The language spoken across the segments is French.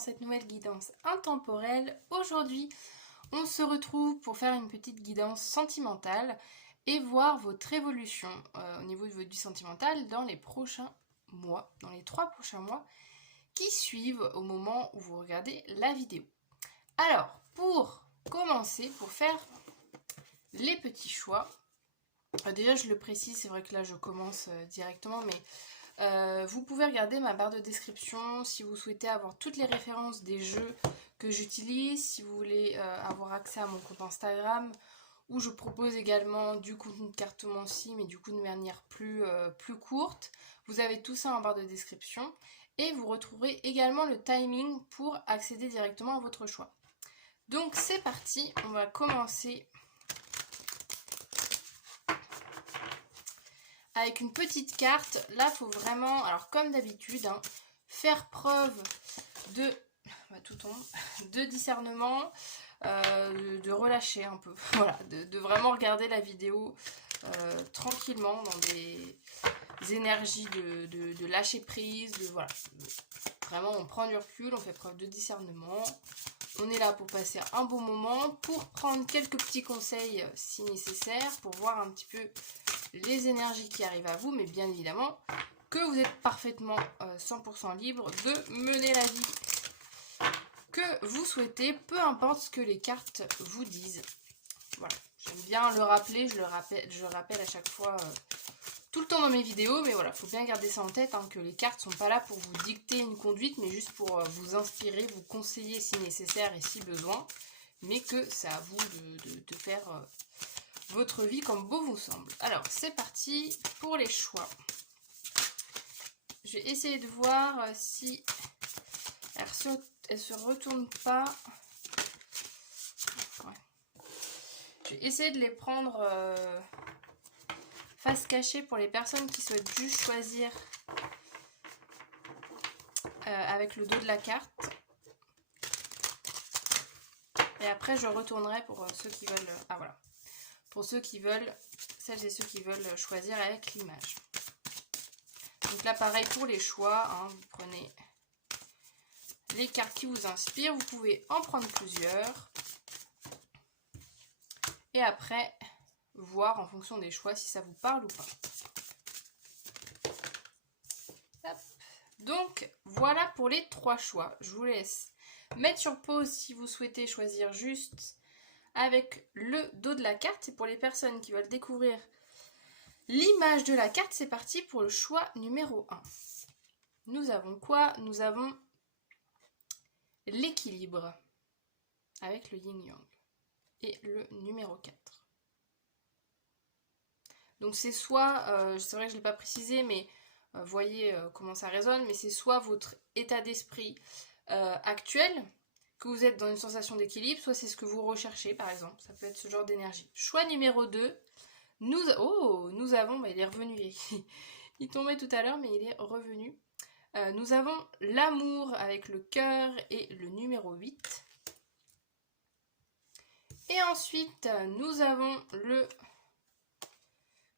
cette nouvelle guidance intemporelle. Aujourd'hui, on se retrouve pour faire une petite guidance sentimentale et voir votre évolution au niveau de votre vie sentimentale dans les prochains mois, dans les 3 prochains mois qui suivent au moment où vous regardez la vidéo. Alors, pour commencer, pour faire les petits choix, déjà je le précise, c'est vrai que là je commence directement, mais vous pouvez regarder ma barre de description si vous souhaitez avoir toutes les références des jeux que j'utilise, si vous voulez avoir accès à mon compte Instagram, où je propose également du contenu de cartomancie, mais du coup de manière plus courte. Vous avez tout ça en barre de description. Et vous retrouverez également le timing pour accéder directement à votre choix. Donc c'est parti, on va commencer avec une petite carte. Là, il faut vraiment, alors comme d'habitude, faire preuve de, de discernement, de relâcher un peu. Voilà, de vraiment regarder la vidéo tranquillement dans des énergies de lâcher prise, voilà. Vraiment, on prend du recul, on fait preuve de discernement. On est là pour passer un bon moment, pour prendre quelques petits conseils si nécessaire, pour voir un petit peu les énergies qui arrivent à vous, mais bien évidemment que vous êtes parfaitement 100% libre de mener la vie que vous souhaitez, peu importe ce que les cartes vous disent. Voilà, j'aime bien le rappeler, je rappelle à chaque fois tout le temps dans mes vidéos, mais voilà, il faut bien garder ça en tête, que les cartes ne sont pas là pour vous dicter une conduite, mais juste pour vous inspirer, vous conseiller si nécessaire et si besoin, mais que c'est à vous de faire votre vie comme beau vous semble. Alors, c'est parti pour les choix. Je vais essayer de voir si elle se retourne pas. Ouais. Je vais essayer de les prendre face cachée pour les personnes qui souhaitent juste choisir avec le dos de la carte. Et après, je retournerai pour ceux qui veulent... Ah voilà. Pour ceux qui veulent, celles et ceux qui veulent choisir avec l'image. Donc là, pareil pour les choix. Vous prenez les cartes qui vous inspirent. Vous pouvez en prendre plusieurs. Et après, voir en fonction des choix si ça vous parle ou pas. Hop. Donc, voilà pour les 3 choix. Je vous laisse mettre sur pause si vous souhaitez choisir juste avec le dos de la carte. Et pour les personnes qui veulent découvrir l'image de la carte, c'est parti pour le choix numéro 1. Nous avons quoi? Nous avons l'équilibre avec le yin-yang et le numéro 4. Donc c'est soit, c'est vrai que je ne l'ai pas précisé, mais voyez comment ça résonne, mais c'est soit votre état d'esprit actuel, que vous êtes dans une sensation d'équilibre, soit c'est ce que vous recherchez par exemple, ça peut être ce genre d'énergie. Choix numéro 2, nous avons, il est revenu, il tombait tout à l'heure mais il est revenu. Nous avons l'amour avec le cœur et le numéro 8. Et ensuite, nous avons le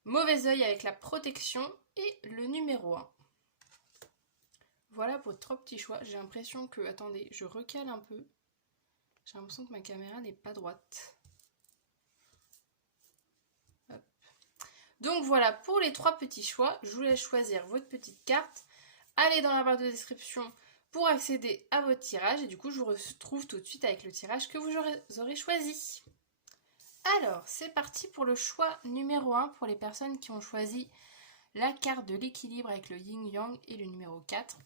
mauvais œil avec la protection et le numéro 1. Voilà pour 3 petits choix. J'ai l'impression que... Attendez, je recale un peu. J'ai l'impression que ma caméra n'est pas droite. Hop. Donc voilà pour les 3 petits choix. Je vous laisse choisir votre petite carte. Allez dans la barre de description pour accéder à votre tirage. Et du coup, je vous retrouve tout de suite avec le tirage que vous aurez choisi. Alors, c'est parti pour le choix numéro 1 pour les personnes qui ont choisi la carte de l'équilibre avec le yin-yang et le numéro 4.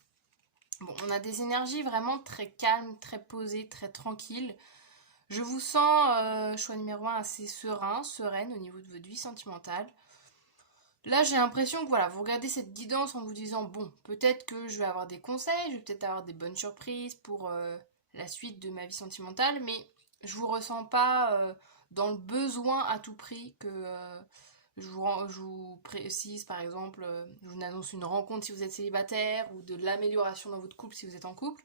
Bon, on a des énergies vraiment très calmes, très posées, très tranquilles. Je vous sens, choix numéro 1, assez sereine au niveau de votre vie sentimentale. Là, j'ai l'impression que voilà, vous regardez cette guidance en vous disant, bon, peut-être que je vais avoir des conseils, je vais peut-être avoir des bonnes surprises pour la suite de ma vie sentimentale, mais je vous ressens pas dans le besoin à tout prix que je vous précise, par exemple, je vous annonce une rencontre si vous êtes célibataire ou de l'amélioration dans votre couple si vous êtes en couple.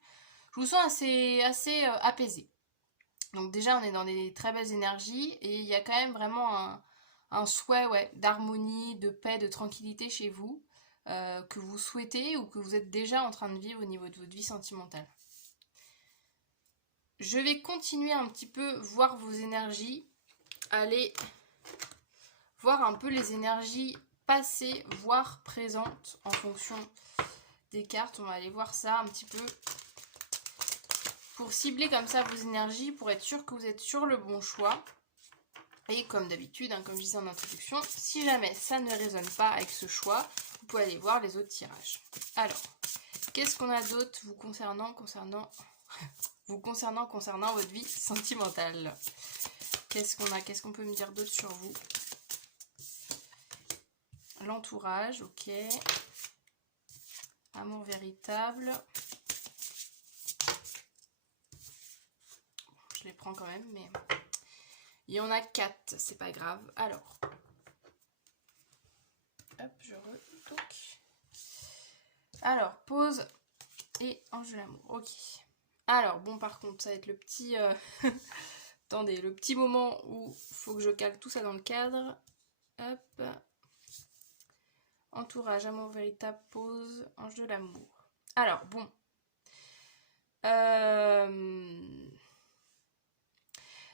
Je vous sens assez apaisé. Donc déjà, on est dans des très belles énergies et il y a quand même vraiment un souhait d'harmonie, de paix, de tranquillité chez vous que vous souhaitez ou que vous êtes déjà en train de vivre au niveau de votre vie sentimentale. je vais continuer un petit peu voir vos énergies. Aller voir un peu les énergies passées, voire présentes, en fonction des cartes. On va aller voir ça un petit peu. Pour cibler comme ça vos énergies, pour être sûr que vous êtes sur le bon choix. Et comme d'habitude, hein, comme je disais en introduction, si jamais ça ne résonne pas avec ce choix, vous pouvez aller voir les autres tirages. Alors, qu'est-ce qu'on a d'autre vous concernant votre vie sentimentale? Qu'est-ce qu'on a? Qu'est-ce qu'on peut me dire d'autre sur vous? L'entourage, ok. Amour véritable. Je les prends quand même, mais il y en a 4, c'est pas grave. Alors, hop, je retoque. Alors, pause et ange de l'amour, ok. Alors, bon, par contre, ça va être le petit... Attendez, le petit moment où il faut que je cale tout ça dans le cadre. Hop. Entourage, amour véritable, pause, ange de l'amour. Alors, bon.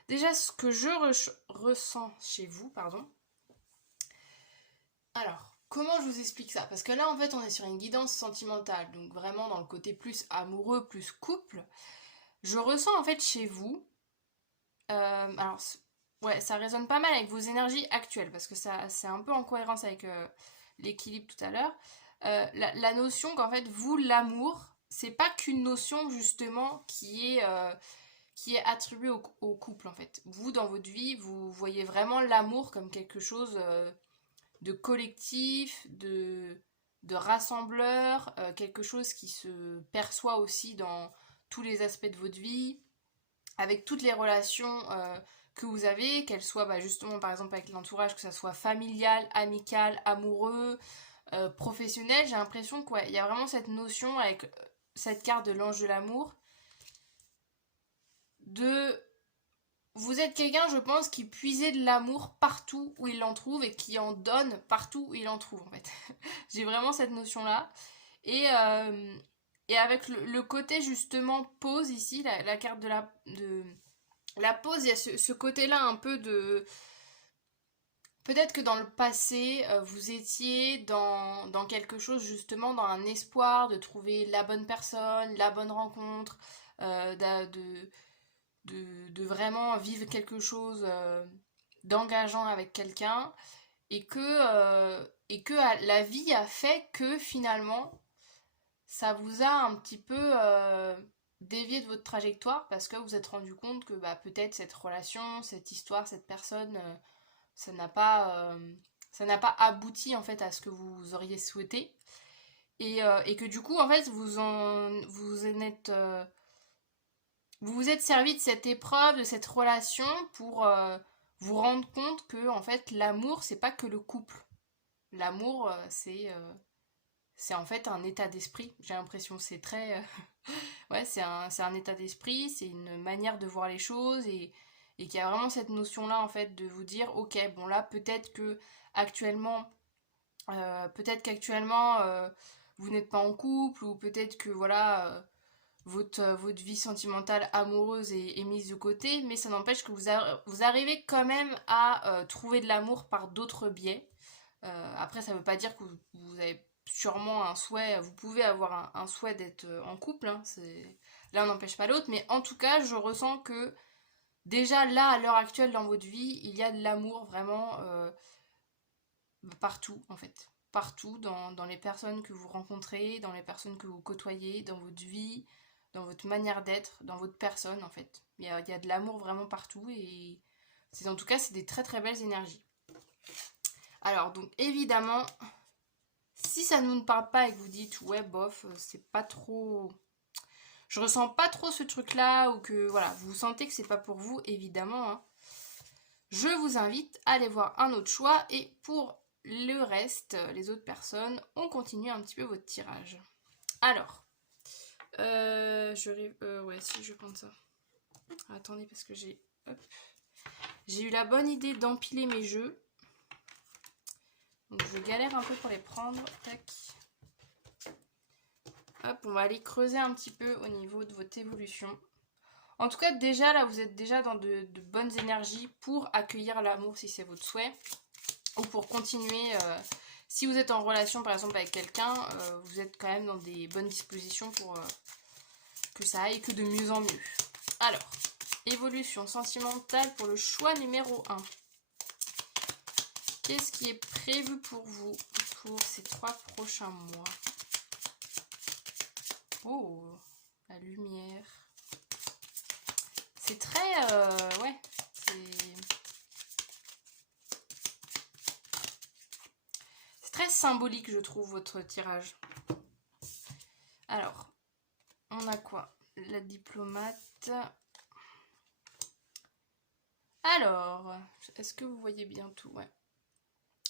Déjà, ce que je ressens chez vous, pardon. Alors, comment je vous explique ça? Parce que là, en fait, on est sur une guidance sentimentale. Donc, vraiment dans le côté plus amoureux, plus couple. Je ressens, en fait, chez vous... alors, ouais, ça résonne pas mal avec vos énergies actuelles. Parce que ça, c'est un peu en cohérence avec l'équilibre tout à l'heure. La notion qu'en fait, vous, l'amour, c'est pas qu'une notion, justement, qui est attribuée au couple, en fait. Vous, dans votre vie, vous voyez vraiment l'amour comme quelque chose... de collectif, de rassembleur, quelque chose qui se perçoit aussi dans tous les aspects de votre vie, avec toutes les relations que vous avez, qu'elles soient justement par exemple avec l'entourage, que ça soit familial, amical, amoureux, professionnel. J'ai l'impression qu'il y a vraiment cette notion avec cette carte de l'ange de l'amour de... Vous êtes quelqu'un, je pense, qui puisait de l'amour partout où il l'en trouve et qui en donne partout où il en trouve, en fait. J'ai vraiment cette notion-là. Et avec le côté, justement, pause ici, la carte de la pause, il y a ce côté-là un peu de... Peut-être que dans le passé, vous étiez dans quelque chose, justement, dans un espoir de trouver la bonne personne, la bonne rencontre, de vraiment vivre quelque chose d'engageant avec quelqu'un et que la vie a fait que finalement ça vous a un petit peu dévié de votre trajectoire parce que vous vous êtes rendu compte que peut-être cette relation, cette histoire, cette personne, ça n'a pas abouti en fait à ce que vous auriez souhaité et que du coup en fait vous vous êtes servi de cette épreuve, de cette relation pour vous rendre compte que en fait l'amour c'est pas que le couple. L'amour c'est en fait un état d'esprit. J'ai l'impression c'est très ouais c'est un état d'esprit, c'est une manière de voir les choses et qu'il y a vraiment cette notion là en fait de vous dire ok bon là peut-être qu'actuellement vous n'êtes pas en couple ou peut-être que voilà votre vie sentimentale amoureuse est mise de côté, mais ça n'empêche que vous arrivez quand même à trouver de l'amour par d'autres biais. Après, ça ne veut pas dire que vous avez sûrement un souhait, vous pouvez avoir un souhait d'être en couple, hein, l'un n'empêche pas l'autre, mais en tout cas, je ressens que déjà là, à l'heure actuelle dans votre vie, il y a de l'amour vraiment partout en fait. Partout, dans les personnes que vous rencontrez, dans les personnes que vous côtoyez, dans votre vie, dans votre manière d'être, dans votre personne en fait. Il y a de l'amour vraiment partout et en tout cas c'est des très très belles énergies. Alors donc évidemment, si ça ne nous parle pas et que vous dites ouais bof, c'est pas trop... Je ressens pas trop ce truc là ou que voilà, vous sentez que c'est pas pour vous évidemment. Hein, je vous invite à aller voir un autre choix et pour le reste, les autres personnes, on continue un petit peu votre tirage. Alors, ouais, si je vais prendre ça. Attendez, parce que j'ai eu la bonne idée d'empiler mes jeux. Donc je galère un peu pour les prendre. Tac. Hop, on va aller creuser un petit peu au niveau de votre évolution. En tout cas, déjà là, vous êtes déjà dans de bonnes énergies pour accueillir l'amour si c'est votre souhait. Ou pour continuer, si vous êtes en relation par exemple avec quelqu'un, vous êtes quand même dans des bonnes dispositions pour que ça aille que de mieux en mieux. Alors, évolution sentimentale pour le choix numéro 1. Qu'est-ce qui est prévu pour vous pour ces 3 prochains mois? Oh, la lumière. C'est très... ouais, c'est très symbolique, je trouve, votre tirage. Alors, on a quoi? La diplomate. Alors, est-ce que vous voyez bien tout? Ouais.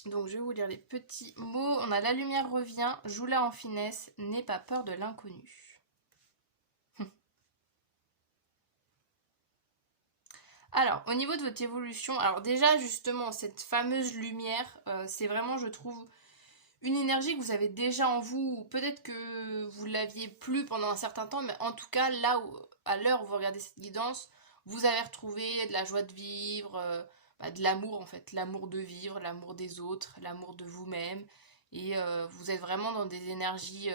Donc, je vais vous lire les petits mots. On a la lumière revient, joue-la en finesse, n'aie pas peur de l'inconnu. Alors, au niveau de votre évolution, alors déjà, justement, cette fameuse lumière, c'est vraiment, je trouve, une énergie que vous avez déjà en vous, ou peut-être que vous l'aviez plus pendant un certain temps, mais en tout cas, là, où, à l'heure où vous regardez cette guidance, vous avez retrouvé de la joie de vivre, de l'amour en fait, l'amour de vivre, l'amour des autres, l'amour de vous-même, et vous êtes vraiment dans des énergies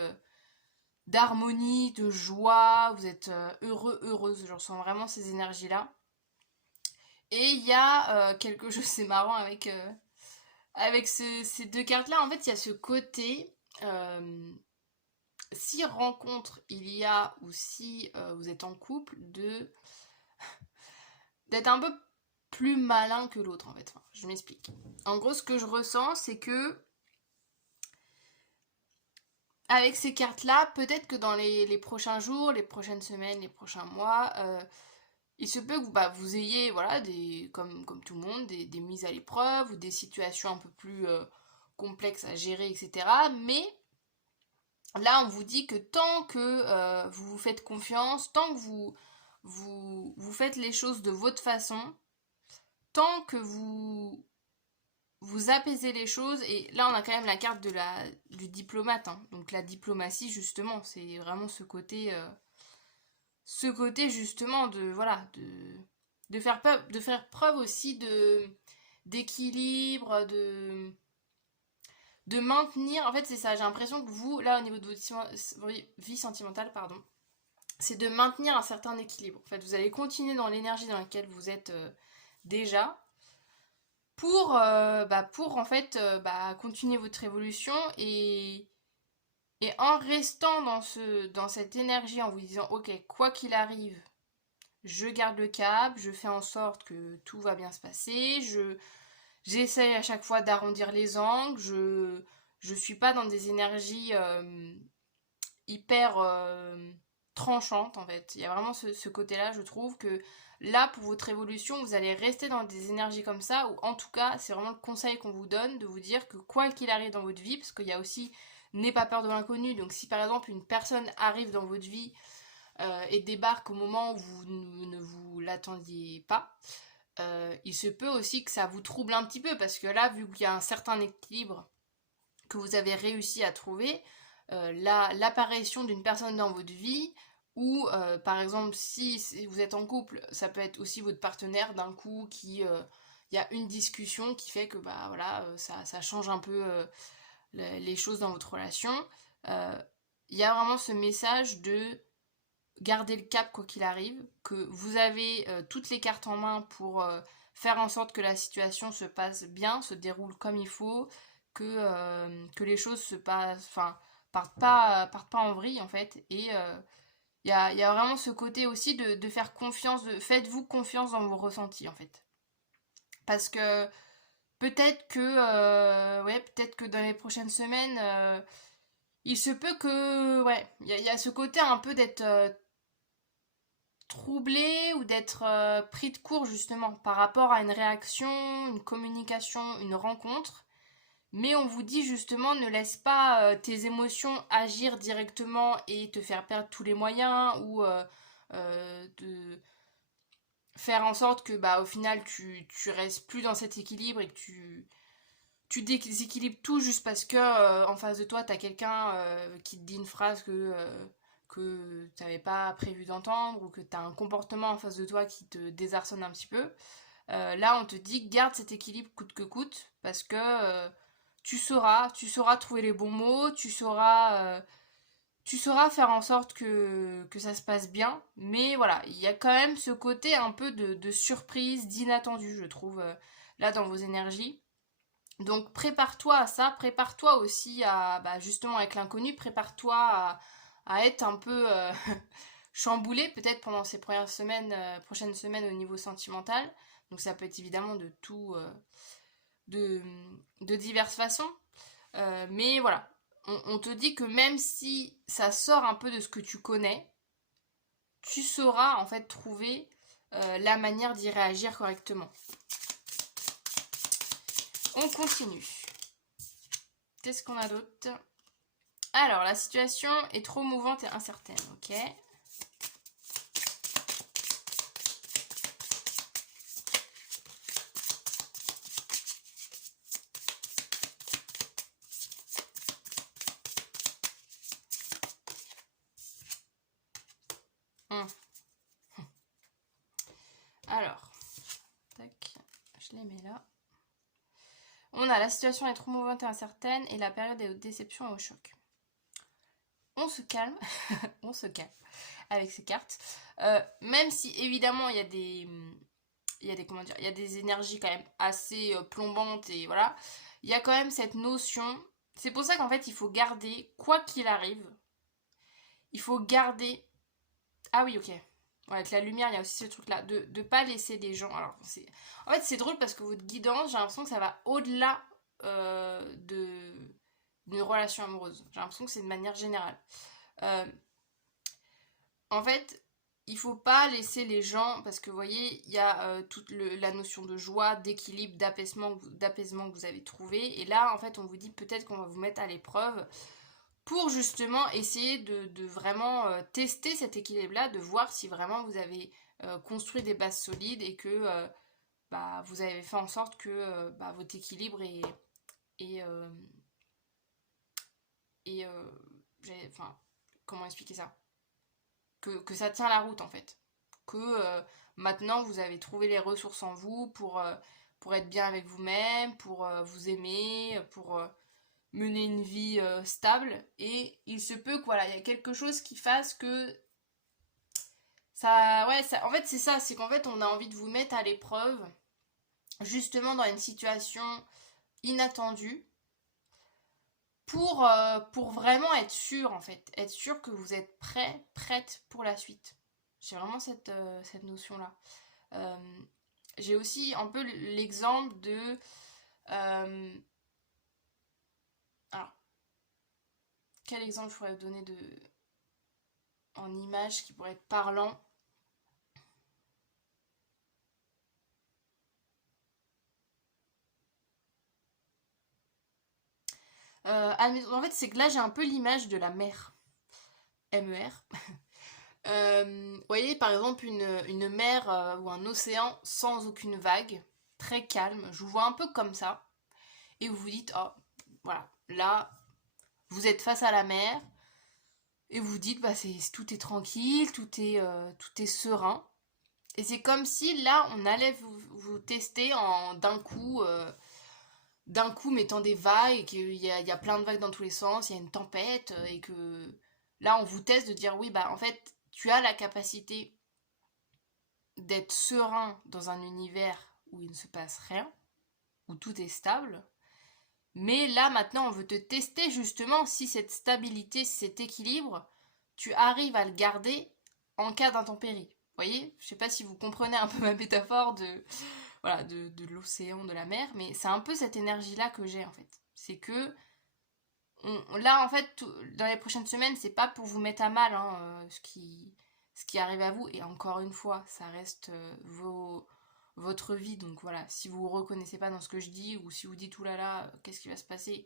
d'harmonie, de joie, vous êtes heureux, heureuse, je ressens vraiment ces énergies-là. Et il y a quelque chose, c'est marrant avec ces deux cartes-là, en fait, il y a ce côté, si rencontre il y a ou si vous êtes en couple, d'être un peu plus malin que l'autre, en fait. Enfin, je m'explique. En gros, ce que je ressens, c'est que avec ces cartes-là, peut-être que dans les prochains jours, les prochaines semaines, les prochains mois, il se peut que vous ayez, voilà, comme tout le monde, des mises à l'épreuve ou des situations un peu plus complexes à gérer, etc. Mais là, on vous dit que tant que vous vous faites confiance, tant que vous faites les choses de votre façon, tant que vous apaisez les choses, et là on a quand même la carte du diplomate, hein. Donc la diplomatie justement, c'est vraiment ce côté justement de voilà de faire preuve aussi d'équilibre, de maintenir, en fait c'est ça, j'ai l'impression que vous là au niveau de votre vie sentimentale, pardon, c'est de maintenir un certain équilibre. En fait, vous allez continuer dans l'énergie dans laquelle vous êtes déjà pour en fait continuer votre évolution et en restant dans cette énergie, en vous disant ok, quoi qu'il arrive, je garde le cap, je fais en sorte que tout va bien se passer, j'essaye à chaque fois d'arrondir les angles, je suis pas dans des énergies hyper tranchantes en fait. Il y a vraiment ce côté-là, je trouve que là, pour votre évolution, vous allez rester dans des énergies comme ça, ou en tout cas, c'est vraiment le conseil qu'on vous donne, de vous dire que quoi qu'il arrive dans votre vie, parce qu'il y a aussi n'aie pas peur de l'inconnu, donc si par exemple une personne arrive dans votre vie et débarque au moment où vous ne vous l'attendiez pas, il se peut aussi que ça vous trouble un petit peu, parce que là, vu qu'il y a un certain équilibre que vous avez réussi à trouver, l'apparition d'une personne dans votre vie, ou par exemple si vous êtes en couple, ça peut être aussi votre partenaire d'un coup qui il y a une discussion qui fait que voilà ça change un peu les choses dans votre relation. Il y a vraiment ce message de garder le cap quoi qu'il arrive, que vous avez toutes les cartes en main pour faire en sorte que la situation se passe bien, se déroule comme il faut, que les choses se passent, enfin, partent pas en vrille en fait. Et il y a vraiment ce côté aussi de faire confiance, faites-vous confiance dans vos ressentis en fait. Parce que peut-être que dans les prochaines semaines, il se peut que, ouais, il y a ce côté un peu d'être troublé ou d'être pris de court justement par rapport à une réaction, une communication, une rencontre. Mais on vous dit justement ne laisse pas tes émotions agir directement et te faire perdre tous les moyens ou de faire en sorte que au final tu restes plus dans cet équilibre et que tu déséquilibres tout juste parce que en face de toi t'as quelqu'un qui te dit une phrase que que tu n'avais pas prévu d'entendre ou que tu as un comportement en face de toi qui te désarçonne un petit peu, là on te dit garde cet équilibre coûte que coûte parce que tu sauras trouver les bons mots, tu sauras faire en sorte que ça se passe bien, mais voilà, il y a quand même ce côté un peu de surprise, d'inattendu, je trouve, là dans vos énergies. Donc prépare-toi à ça, prépare-toi aussi à, bah, justement avec l'inconnu, prépare-toi à être un peu chamboulé peut-être pendant ces premières semaines, prochaines semaines au niveau sentimental. Donc ça peut être évidemment de tout, de, de diverses façons. Mais voilà, on te dit que même si ça sort un peu de ce que tu connais, tu sauras en fait trouver la manière d'y réagir correctement. On continue. Qu'est-ce qu'on a d'autre? Alors, la situation est trop mouvante et incertaine, ok? Alors, tac, je les mets là. On a la situation est trop mouvante et incertaine et la période est aux déceptions et au choc. On se calme, on se calme avec ces cartes. Même si évidemment il y a des comment dire, il y a des énergies quand même assez plombantes et voilà, il y a quand même cette notion. C'est pour ça qu'en fait il faut garder, quoi qu'il arrive, il faut garder. Ah oui, ok. Ouais, avec la lumière, il y a aussi ce truc-là, de ne pas laisser les gens. Alors, en fait, c'est drôle parce que votre guidance, j'ai l'impression que ça va au-delà d'une relation amoureuse. J'ai l'impression que c'est de manière générale. Euh, en fait, il faut pas laisser les gens, parce que vous voyez, il y a toute la notion de joie, d'équilibre, d'apaisement que vous avez trouvé. Et là, en fait, on vous dit peut-être qu'on va vous mettre à l'épreuve pour justement essayer de vraiment tester cet équilibre-là, de voir si vraiment vous avez construit des bases solides et que bah, vous avez fait en sorte que bah, votre équilibre est, euh, enfin, comment expliquer ça? Que ça tient la route en fait. Que maintenant vous avez trouvé les ressources en vous pour être bien avec vous-même, pour vous aimer, pour mener une vie stable. Et il se peut que voilà, il y a quelque chose qui fasse que ça. Ouais, ça, en fait c'est ça, c'est qu'en fait on a envie de vous mettre à l'épreuve, justement dans une situation inattendue. Pour vraiment être sûr en fait, être sûr que vous êtes prêt, prête pour la suite. J'ai vraiment cette notion-là. Euh, j'ai aussi un peu l'exemple de... alors, quel exemple je pourrais vous donner en image qui pourrait être parlant? En fait, c'est que là, j'ai un peu l'image de la mer. M-E-R. Vous voyez, par exemple, une mer ou un océan sans aucune vague, très calme. Je vous vois un peu comme ça. Et vous vous dites, oh, voilà, là, vous êtes face à la mer. Et vous vous dites, bah, tout est tranquille, tout est serein. Et c'est comme si là, on allait vous tester d'un coup mettant des vagues, et qu'il y a plein de vagues dans tous les sens, il y a une tempête, et que là, on vous teste de dire, oui, bah en fait, tu as la capacité d'être serein dans un univers où il ne se passe rien, où tout est stable. Mais là, maintenant, on veut te tester justement si cette stabilité, cet équilibre, tu arrives à le garder en cas d'intempérie. Vous voyez? Je sais pas si vous comprenez un peu ma métaphore voilà, de l'océan, de la mer, mais c'est un peu cette énergie-là que j'ai en fait. C'est que là, en fait, dans les prochaines semaines, c'est pas pour vous mettre à mal hein, ce qui arrive à vous. Et encore une fois, ça reste votre vie. Donc voilà, si vous vous reconnaissez pas dans ce que je dis, ou si vous dites oulala, qu'est-ce qui va se passer?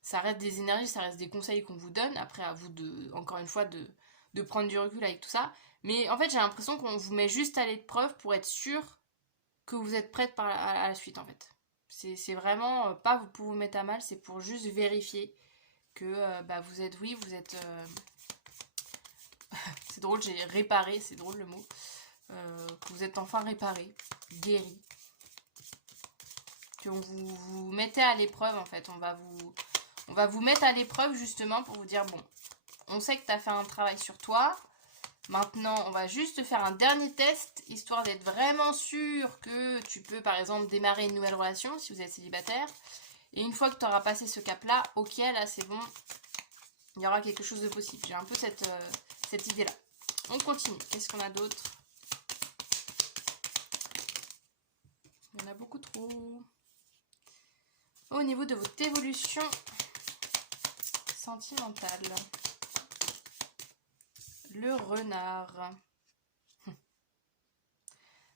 Ça reste des énergies, ça reste des conseils qu'on vous donne. Après, à vous encore une fois, de prendre du recul avec tout ça. Mais en fait, j'ai l'impression qu'on vous met juste à l'épreuve pour être sûr que vous êtes prête à la suite, en fait. C'est vraiment pas pour vous mettre à mal, c'est pour juste vérifier que bah, vous êtes C'est drôle, j'ai réparé, c'est drôle le mot. Que vous êtes enfin réparé, guéri. Que vous mettez à l'épreuve en fait. On va vous mettre à l'épreuve justement pour vous dire bon, on sait que tu as fait un travail sur toi. Maintenant, on va juste faire un dernier test, histoire d'être vraiment sûr que tu peux, par exemple, démarrer une nouvelle relation, si vous êtes célibataire. Et une fois que tu auras passé ce cap-là, ok, là, c'est bon, il y aura quelque chose de possible. J'ai un peu cette idée-là. On continue. Qu'est-ce qu'on a d'autre? Il y en a beaucoup trop. Au niveau de votre évolution sentimentale. Le renard.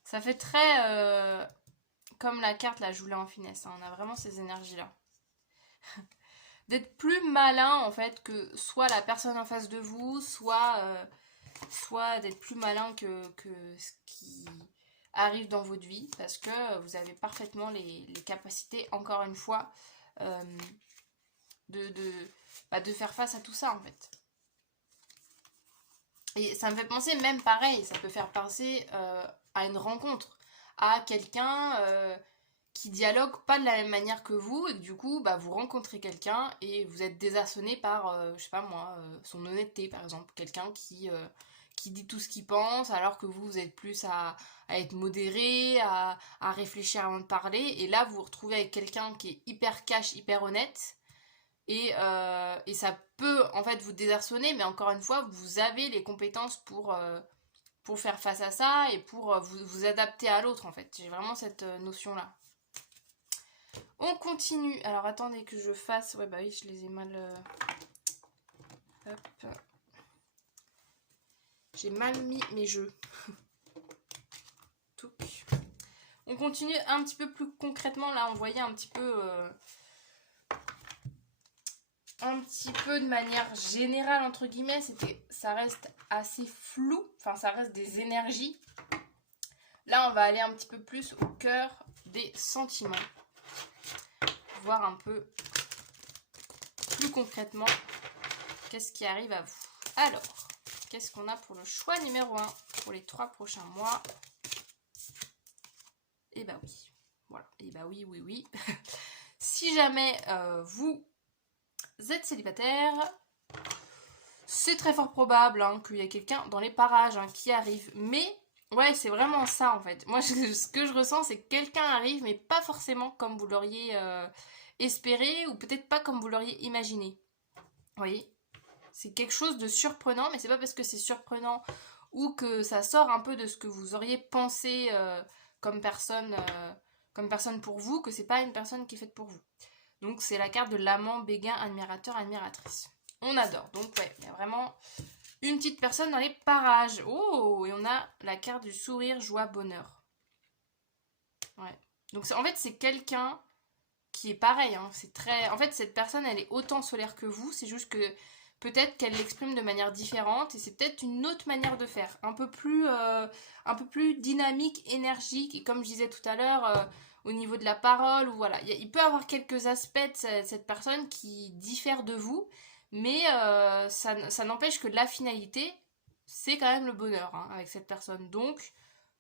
Ça fait très... comme la carte, là, je voulais en finesse. Hein. On a vraiment ces énergies-là. D'être plus malin, en fait, que soit la personne en face de vous, soit d'être plus malin que ce qui arrive dans votre vie. Parce que vous avez parfaitement les capacités, encore une fois, de faire face à tout ça, en fait. Et ça me fait penser, même pareil, ça peut faire penser à une rencontre, à quelqu'un qui dialogue pas de la même manière que vous, et que du coup, bah, vous rencontrez quelqu'un et vous êtes désarçonné par, je sais pas moi, son honnêteté par exemple. Quelqu'un qui dit tout ce qu'il pense, alors que vous êtes plus à être modéré, à réfléchir avant de parler, et là vous vous retrouvez avec quelqu'un qui est hyper cash, hyper honnête. Et ça peut en fait vous désarçonner, mais encore une fois, vous avez les compétences pour faire face à ça et pour vous adapter à l'autre en fait. J'ai vraiment cette notion-là. On continue. Alors attendez que je fasse... Ouais bah oui, je les ai mal... Hop. J'ai mal mis mes jeux. Touc. On continue un petit peu plus concrètement. Là, on voyait un petit peu de manière générale, entre guillemets, ça reste assez flou, enfin ça reste des énergies. Là, on va aller un petit peu plus au cœur des sentiments. Voir un peu plus concrètement qu'est-ce qui arrive à vous. Alors, qu'est-ce qu'on a pour le choix numéro 1 pour les 3 prochains mois? Et bah oui, voilà, et bah oui, oui, oui. Si jamais vous êtes célibataire, c'est très fort probable hein, qu'il y ait quelqu'un dans les parages hein, qui arrive. Mais ouais, c'est vraiment ça en fait. Moi, ce que je ressens, c'est que quelqu'un arrive, mais pas forcément comme vous l'auriez espéré, ou peut-être pas comme vous l'auriez imaginé. Vous voyez, c'est quelque chose de surprenant, mais c'est pas parce que c'est surprenant ou que ça sort un peu de ce que vous auriez pensé comme personne pour vous, que c'est pas une personne qui est faite pour vous. Donc c'est la carte de l'amant béguin, admirateur, admiratrice. On adore. Donc ouais, il y a vraiment une petite personne dans les parages. Oh, et on a la carte du sourire, joie, bonheur. Ouais. Donc en fait, c'est quelqu'un qui est pareil. Hein. C'est très... En fait, cette personne, elle est autant solaire que vous. C'est juste que peut-être qu'elle l'exprime de manière différente. Et c'est peut-être une autre manière de faire. Un peu plus dynamique, énergique. Et comme je disais tout à l'heure... au niveau de la parole, ou voilà. Il peut y avoir quelques aspects de cette personne qui diffèrent de vous, mais ça n'empêche que la finalité, c'est quand même le bonheur hein, avec cette personne. Donc,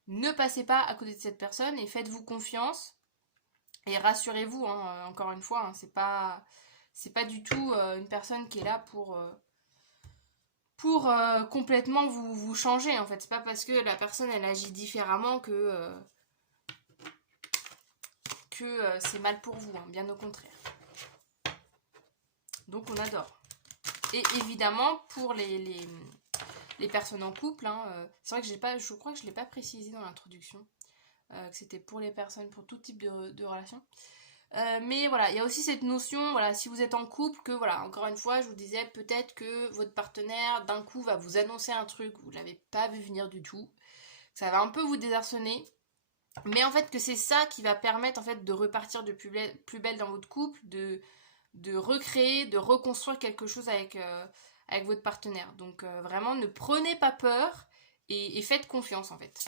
ne passez pas à côté de cette personne et faites-vous confiance. Et rassurez-vous, hein, encore une fois, hein, c'est pas du tout une personne qui est là pour complètement vous changer. En fait, c'est pas parce que la personne elle agit différemment que c'est mal pour vous, hein, bien au contraire. Donc on adore. Et évidemment, pour les personnes en couple, hein, c'est vrai que je crois que je ne l'ai pas précisé dans l'introduction, que c'était pour les personnes, pour tout type de relation. Mais voilà, il y a aussi cette notion, voilà, si vous êtes en couple, que voilà, encore une fois, je vous disais, peut-être que votre partenaire, d'un coup, va vous annoncer un truc, vous ne l'avez pas vu venir du tout. Ça va un peu vous désarçonner. Mais en fait que c'est ça qui va permettre en fait de repartir de plus belle dans votre couple, de recréer, de reconstruire quelque chose avec votre partenaire. Donc vraiment ne prenez pas peur et faites confiance en fait.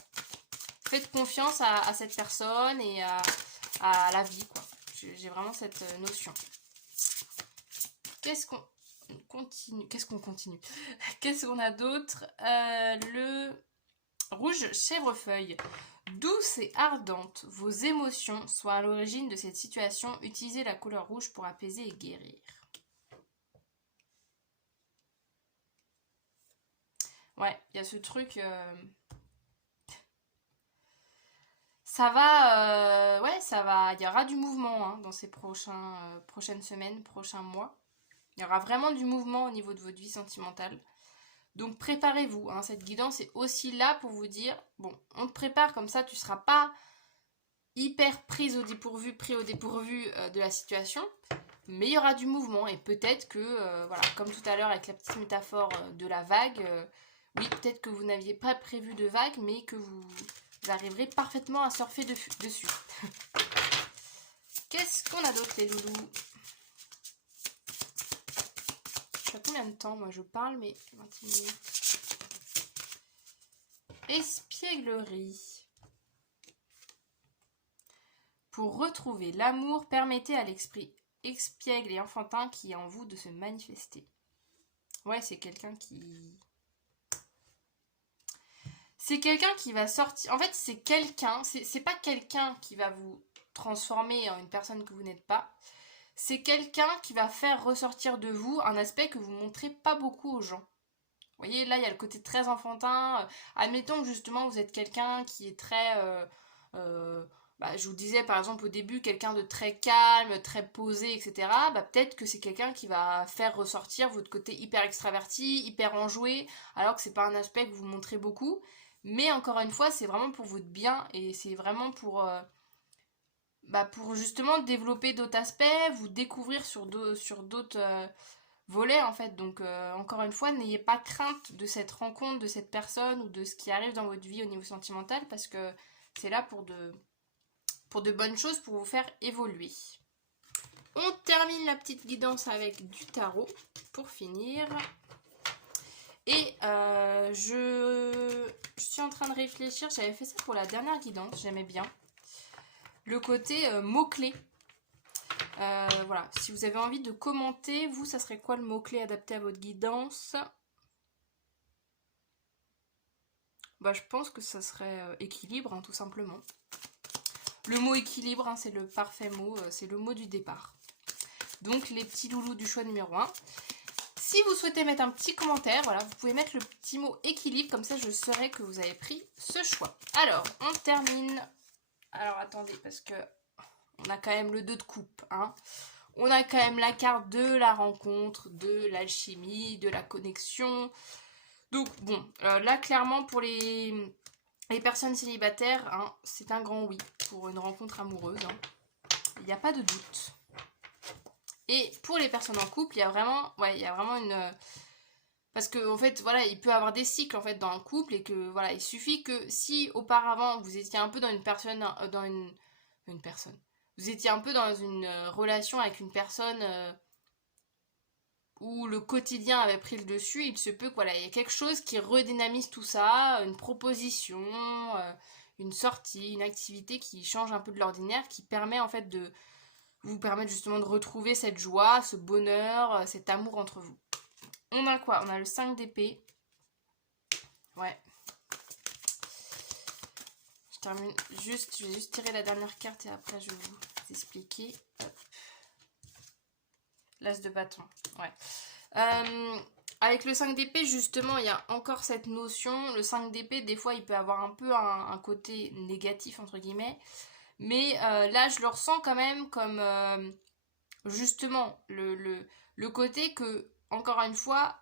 Faites confiance à cette personne et à la vie quoi. J'ai vraiment cette notion. Qu'est-ce qu'on... On continue. Qu'est-ce qu'on continue? Qu'est-ce qu'on a d'autre? Le rouge chèvrefeuille. Douce et ardente, vos émotions soient à l'origine de cette situation. Utilisez la couleur rouge pour apaiser et guérir. Ouais, il y a ce truc. Ça va, ouais, ça va. Il y aura du mouvement hein, dans ces prochaines semaines, prochains mois. Il y aura vraiment du mouvement au niveau de votre vie sentimentale. Donc préparez-vous. Hein, cette guidance est aussi là pour vous dire, bon, on te prépare comme ça, tu ne seras pas hyper pris au dépourvu de la situation. Mais il y aura du mouvement et peut-être que, voilà, comme tout à l'heure avec la petite métaphore de la vague, oui, peut-être que vous n'aviez pas prévu de vague, mais que vous arriverez parfaitement à surfer dessus. Qu'est-ce qu'on a d'autre, les loulous? Je suis à combien de temps? Moi, je parle, mais 20 minutes. Espièglerie. Pour retrouver l'amour, permettez à l'esprit espiègle et enfantin qui est en vous de se manifester. Ouais, c'est quelqu'un qui... C'est quelqu'un qui va sortir... En fait, c'est quelqu'un... C'est pas quelqu'un qui va vous transformer en une personne que vous n'êtes pas. C'est quelqu'un qui va faire ressortir de vous un aspect que vous montrez pas beaucoup aux gens. Vous voyez, là, il y a le côté très enfantin. Admettons que justement, vous êtes quelqu'un qui est très... je vous disais par exemple au début quelqu'un de très calme, très posé, etc. Peut-être que c'est quelqu'un qui va faire ressortir votre côté hyper extraverti, hyper enjoué, alors que c'est pas un aspect que vous montrez beaucoup. Mais encore une fois, c'est vraiment pour votre bien et c'est vraiment pour justement développer d'autres aspects, vous découvrir sur d'autres volets en fait. Donc encore une fois, n'ayez pas crainte de cette rencontre, de cette personne ou de ce qui arrive dans votre vie au niveau sentimental parce que c'est là pour de bonnes choses, pour vous faire évoluer. On termine la petite guidance avec du tarot pour finir. Et je suis en train de réfléchir, j'avais fait ça pour la dernière guidance, j'aimais bien. Le côté mots-clés. Voilà, si vous avez envie de commenter, vous, ça serait quoi le mot-clé adapté à votre guidance? Je pense que ça serait équilibre, hein, tout simplement. Le mot équilibre, hein, c'est le parfait mot, c'est le mot du départ. Donc les petits loulous du choix numéro 1. Si vous souhaitez mettre un petit commentaire, voilà, vous pouvez mettre le petit mot équilibre, comme ça je saurai que vous avez pris ce choix. Alors, on termine. Alors attendez, parce que on a quand même le 2 de coupe, hein. On a quand même la carte de la rencontre, de l'alchimie, de la connexion. Donc bon, là clairement pour les personnes célibataires, hein, c'est un grand oui pour une rencontre amoureuse. Hein. Il n'y a pas de doute. Et pour les personnes en couple, il y a vraiment une... Parce que en fait, voilà, il peut y avoir des cycles en fait dans un couple et que voilà, il suffit que si auparavant vous étiez un peu dans une personne, vous étiez un peu dans une relation avec une personne où le quotidien avait pris le dessus, il se peut qu'il y ait quelque chose qui redynamise tout ça, une proposition, une sortie, une activité qui change un peu de l'ordinaire, qui permet en fait de vous permettre justement de retrouver cette joie, ce bonheur, cet amour entre vous. On a quoi? On a le 5 d'épée. Ouais. Je vais juste tirer la dernière carte et après je vais vous expliquer. Hop. L'as de bâton. Ouais. Avec le 5 d'épée, justement, il y a encore cette notion. Le 5 d'épée, des fois, il peut avoir un peu un côté négatif, entre guillemets. Mais là, je le ressens quand même comme, justement, le côté que, encore une fois,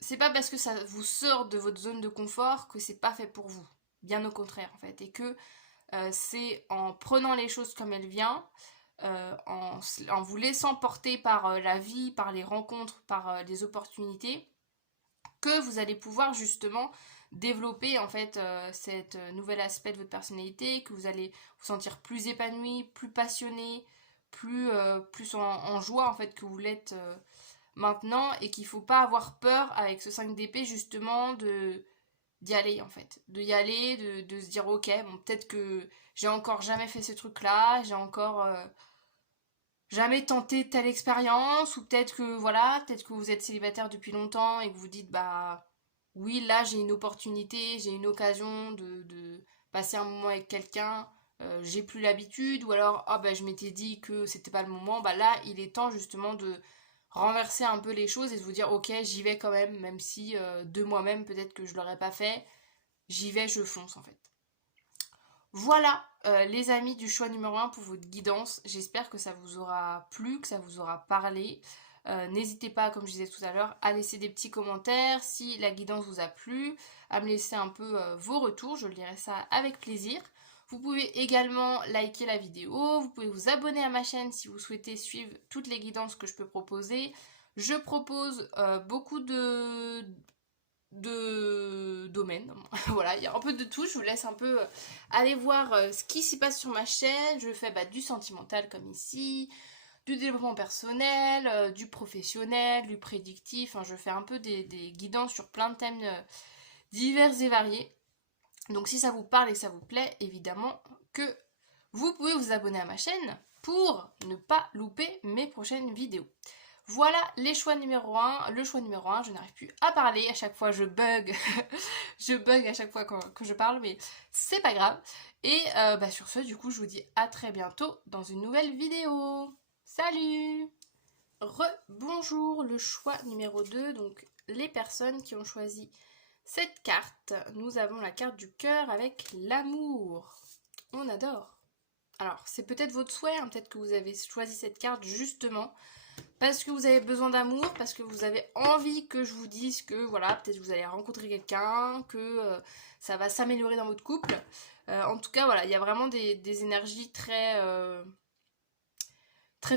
c'est pas parce que ça vous sort de votre zone de confort que c'est pas fait pour vous. Bien au contraire, en fait. Et que c'est en prenant les choses comme elles viennent, en vous laissant porter par la vie, par les rencontres, par les opportunités, que vous allez pouvoir justement développer en fait cet nouvel aspect de votre personnalité, que vous allez vous sentir plus épanoui, plus passionné, plus en joie en fait que vous l'êtes maintenant, et qu'il ne faut pas avoir peur avec ce 5 d'épée justement d'y aller en fait, de y aller, de se dire ok, bon peut-être que j'ai encore jamais fait ce truc là, j'ai encore jamais tenté telle expérience, ou peut-être que voilà, peut-être que vous êtes célibataire depuis longtemps et que vous dites bah oui, là j'ai une opportunité, j'ai une occasion de passer un moment avec quelqu'un, j'ai plus l'habitude, ou alors ah bah je m'étais dit que c'était pas le moment, bah là il est temps justement de renverser un peu les choses et de vous dire ok j'y vais quand même, même si de moi-même peut-être que je l'aurais pas fait, j'y vais, je fonce en fait. Voilà les amis du choix numéro un pour votre guidance. J'espère que ça vous aura plu, que ça vous aura parlé. N'hésitez pas, comme je disais tout à l'heure, à laisser des petits commentaires si la guidance vous a plu, à me laisser un peu vos retours, je lirai ça avec plaisir. Vous pouvez également liker la vidéo, vous pouvez vous abonner à ma chaîne si vous souhaitez suivre toutes les guidances que je peux proposer. Je propose beaucoup de domaines. Voilà, il y a un peu de tout. Je vous laisse un peu aller voir ce qui s'y passe sur ma chaîne. Je fais du sentimental comme ici, du développement personnel, du professionnel, du prédictif. Enfin, je fais un peu des guidances sur plein de thèmes divers et variés. Donc si ça vous parle et que ça vous plaît, évidemment que vous pouvez vous abonner à ma chaîne pour ne pas louper mes prochaines vidéos. Voilà les choix numéro 1. Le choix numéro 1, je n'arrive plus à parler. À chaque fois, je bug. Je bug à chaque fois que je parle, mais c'est pas grave. Et sur ce, du coup, je vous dis à très bientôt dans une nouvelle vidéo. Salut! Bonjour, le choix numéro 2. Donc, les personnes qui ont choisi cette carte. Nous avons la carte du cœur avec l'amour. On adore. Alors, c'est peut-être votre souhait, hein, peut-être que vous avez choisi cette carte justement parce que vous avez besoin d'amour, parce que vous avez envie que je vous dise que voilà, peut-être vous allez rencontrer quelqu'un, que ça va s'améliorer dans votre couple. En tout cas, voilà, il y a vraiment des énergies très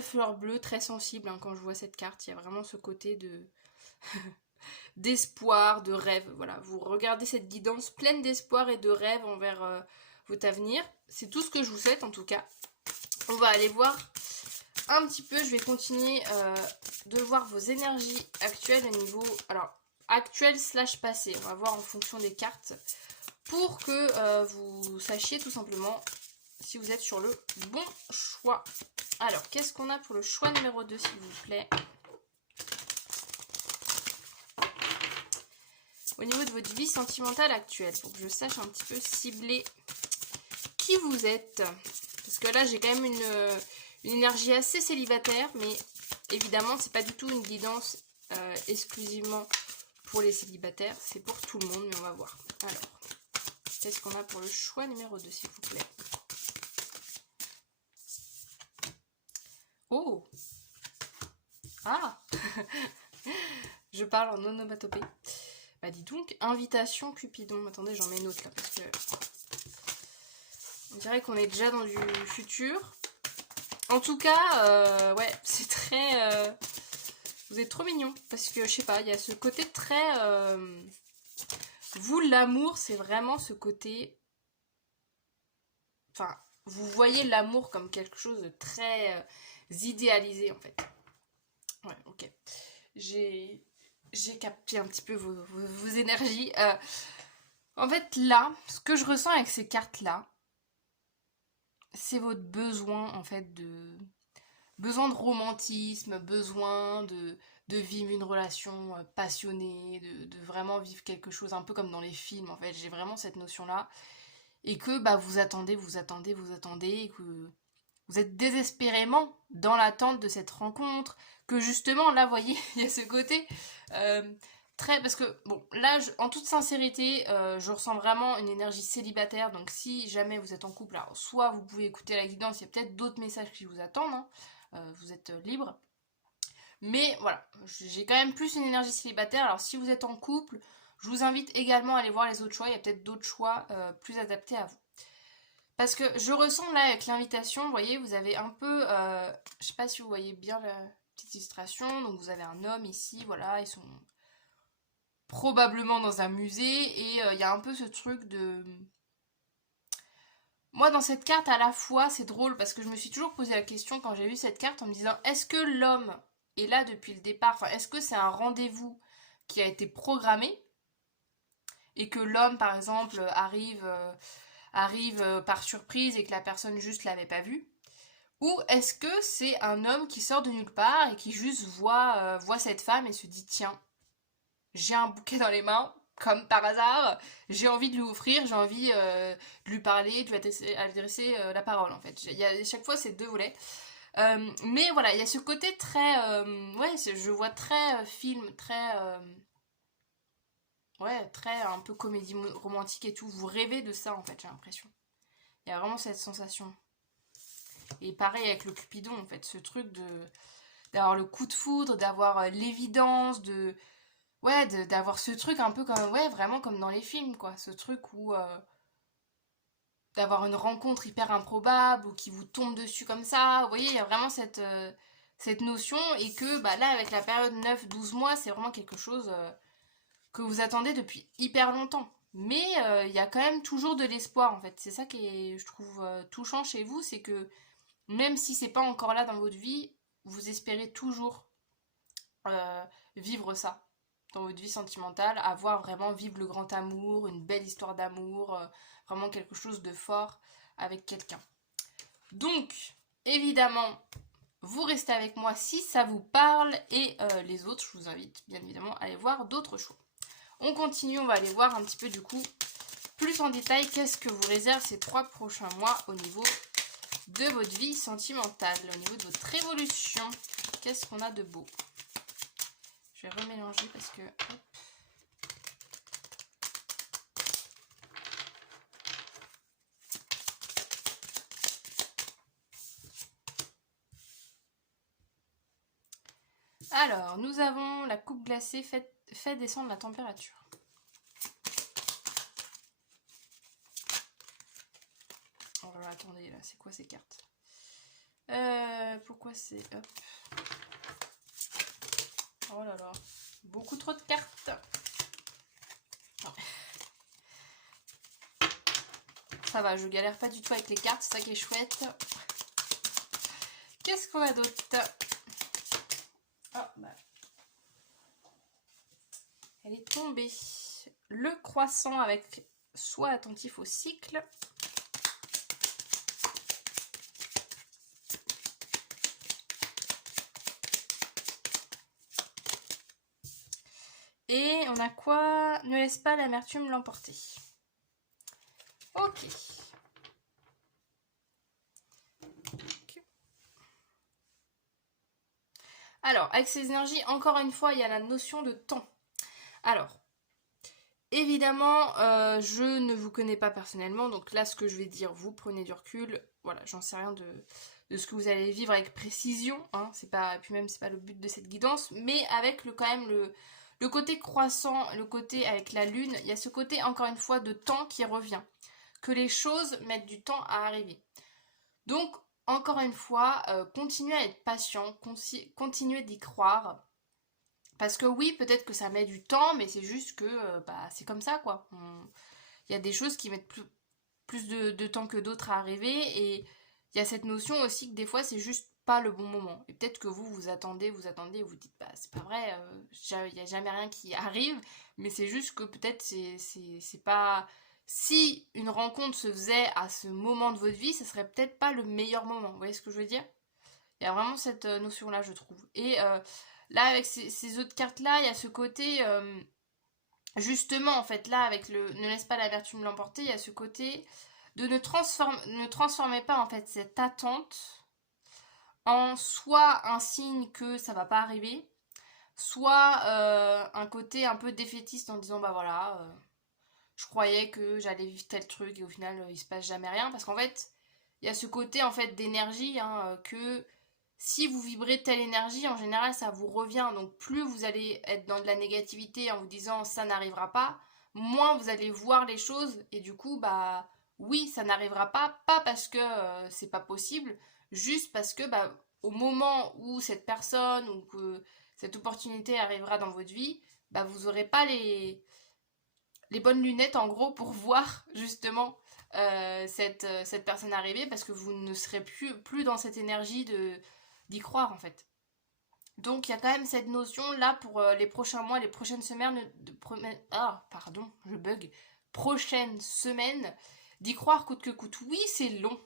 fleur bleue, très sensibles hein, quand je vois cette carte. Il y a vraiment ce côté d'espoir, de rêve. Voilà, vous regardez cette guidance pleine d'espoir et de rêve envers votre avenir. C'est tout ce que je vous souhaite en tout cas. On va aller voir un petit peu, je vais continuer de voir vos énergies actuelles au niveau, alors actuel / passé, on va voir en fonction des cartes, pour que vous sachiez tout simplement si vous êtes sur le bon choix. Alors, qu'est-ce qu'on a pour le choix numéro 2, s'il vous plaît? Au niveau de votre vie sentimentale actuelle, pour que je sache un petit peu cibler qui vous êtes. Parce que là, j'ai quand même une énergie assez célibataire, mais évidemment, c'est pas du tout une guidance exclusivement pour les célibataires, c'est pour tout le monde, mais on va voir. Alors, qu'est-ce qu'on a pour le choix numéro 2, s'il vous plaît? Oh! Ah! Je parle en onomatopée. Bah dis donc, invitation Cupidon. Attendez, j'en mets une autre là, parce que on dirait qu'on est déjà dans du futur. En tout cas, ouais, c'est très... vous êtes trop mignon, parce que, je sais pas, il y a ce côté très... vous, l'amour, c'est vraiment ce côté... Enfin, vous voyez l'amour comme quelque chose de très idéalisé, en fait. Ouais, ok. J'ai capté un petit peu vos énergies. En fait, là, ce que je ressens avec ces cartes-là, c'est votre besoin, en fait, besoin de romantisme, besoin de vivre une relation passionnée, de vraiment vivre quelque chose un peu comme dans les films, en fait. J'ai vraiment cette notion-là. Et que bah, vous attendez, et que vous êtes désespérément dans l'attente de cette rencontre, que justement, là, vous voyez, il y a ce côté très... Parce que, bon, là, en toute sincérité, je ressens vraiment une énergie célibataire, donc si jamais vous êtes en couple, alors soit vous pouvez écouter la guidance, il y a peut-être d'autres messages qui vous attendent, hein, vous êtes libre. Mais voilà, j'ai quand même plus une énergie célibataire, alors si vous êtes en couple, je vous invite également à aller voir les autres choix, il y a peut-être d'autres choix plus adaptés à vous. Parce que je ressens là avec l'invitation, vous voyez, vous avez un peu, je sais pas si vous voyez bien la petite illustration, donc vous avez un homme ici, voilà, ils sont probablement dans un musée, et il y a un peu ce truc de... Moi dans cette carte à la fois, c'est drôle, parce que je me suis toujours posé la question quand j'ai vu cette carte en me disant, est-ce que l'homme est là depuis le départ, enfin est-ce que c'est un rendez-vous qui a été programmé, et que l'homme par exemple arrive par surprise et que la personne juste l'avait pas vu, Ou est-ce que c'est un homme qui sort de nulle part et qui juste voit cette femme et se dit tiens, j'ai un bouquet dans les mains, comme par hasard, j'ai envie de lui offrir, j'ai envie de lui parler, de lui adresser la parole en fait. Il y a chaque fois ces deux volets. Mais voilà, il y a ce côté très... ouais, je vois très film, très... ouais, très un peu comédie romantique et tout. Vous rêvez de ça en fait, j'ai l'impression. Il y a vraiment cette sensation. Et pareil avec le Cupidon en fait, ce truc de d'avoir le coup de foudre, d'avoir l'évidence, de ouais, d'avoir ce truc un peu comme ouais, vraiment comme dans les films quoi, ce truc où d'avoir une rencontre hyper improbable ou qui vous tombe dessus comme ça. Vous voyez, il y a vraiment cette notion et que bah là avec la période 9-12 mois, c'est vraiment quelque chose que vous attendez depuis hyper longtemps. Mais il y a quand même toujours de l'espoir en fait. C'est ça qui est, je trouve, touchant chez vous, c'est que même si c'est pas encore là dans votre vie, vous espérez toujours euh, vivre ça dans votre vie sentimentale, avoir vraiment vivre le grand amour, une belle histoire d'amour, vraiment quelque chose de fort avec quelqu'un. Donc, évidemment, vous restez avec moi si ça vous parle et les autres, je vous invite bien évidemment à aller voir d'autres choix. On continue, on va aller voir un petit peu du coup plus en détail qu'est-ce que vous réserve ces 3 prochains mois au niveau de votre vie sentimentale, au niveau de votre évolution. Qu'est-ce qu'on a de beau? Je vais remélanger parce que... Hop. Alors, nous avons la coupe glacée fait descendre la température. Oh là là, attendez, là, c'est quoi ces cartes? Pourquoi c'est... Hop. Oh là là, beaucoup trop de cartes. Ça va, je galère pas du tout avec les cartes, c'est ça qui est chouette. Qu'est-ce qu'on a d'autre? Oh, bah. Elle est tombée. Le croissant avec sois attentif au cycle. Et on a quoi? Ne laisse pas l'amertume l'emporter. Ok. Alors, avec ces énergies, encore une fois, il y a la notion de temps. Alors, évidemment, je ne vous connais pas personnellement, donc là, ce que je vais dire, vous prenez du recul. Voilà, j'en sais rien de ce que vous allez vivre avec précision. Hein, c'est pas, puis même, c'est pas le but de cette guidance, mais avec quand même le côté croissant, le côté avec la lune, il y a ce côté, encore une fois, de temps qui revient. Que les choses mettent du temps à arriver. Donc, encore une fois, continuez à être patient, continuez d'y croire. Parce que oui, peut-être que ça met du temps, mais c'est juste que bah, c'est comme ça, quoi. Il y a des choses qui mettent plus de temps que d'autres à arriver, et il y a cette notion aussi que des fois, c'est juste pas le bon moment. Et peut-être que vous attendez, et vous dites, bah, c'est pas vrai, il n'y a jamais rien qui arrive, mais c'est juste que peut-être c'est pas... Si une rencontre se faisait à ce moment de votre vie, ce serait peut-être pas le meilleur moment. Vous voyez ce que je veux dire? Il y a vraiment cette notion-là, je trouve. Et là, avec ces autres cartes-là, il y a ce côté... justement, en fait, là, avec le ne laisse pas l'amertume l'emporter, il y a ce côté de ne transformez pas, en fait, cette attente en soit un signe que ça va pas arriver, soit un côté un peu défaitiste en disant, bah voilà, je croyais que j'allais vivre tel truc et au final, il se passe jamais rien. Parce qu'en fait, il y a ce côté, en fait, d'énergie, hein, que si vous vibrez telle énergie, en général, ça vous revient. Donc, plus vous allez être dans de la négativité en vous disant ça n'arrivera pas, moins vous allez voir les choses. Et du coup, bah oui, ça n'arrivera pas. Pas parce que c'est pas possible, juste parce que bah, au moment où cette personne ou que cette opportunité arrivera dans votre vie, bah vous aurez pas les bonnes lunettes en gros pour voir justement cette personne arriver parce que vous ne serez plus dans cette énergie d'y croire en fait. Donc il y a quand même cette notion là pour les prochains mois, les prochaines semaines, prochaines semaines, d'y croire coûte que coûte. Oui, c'est long.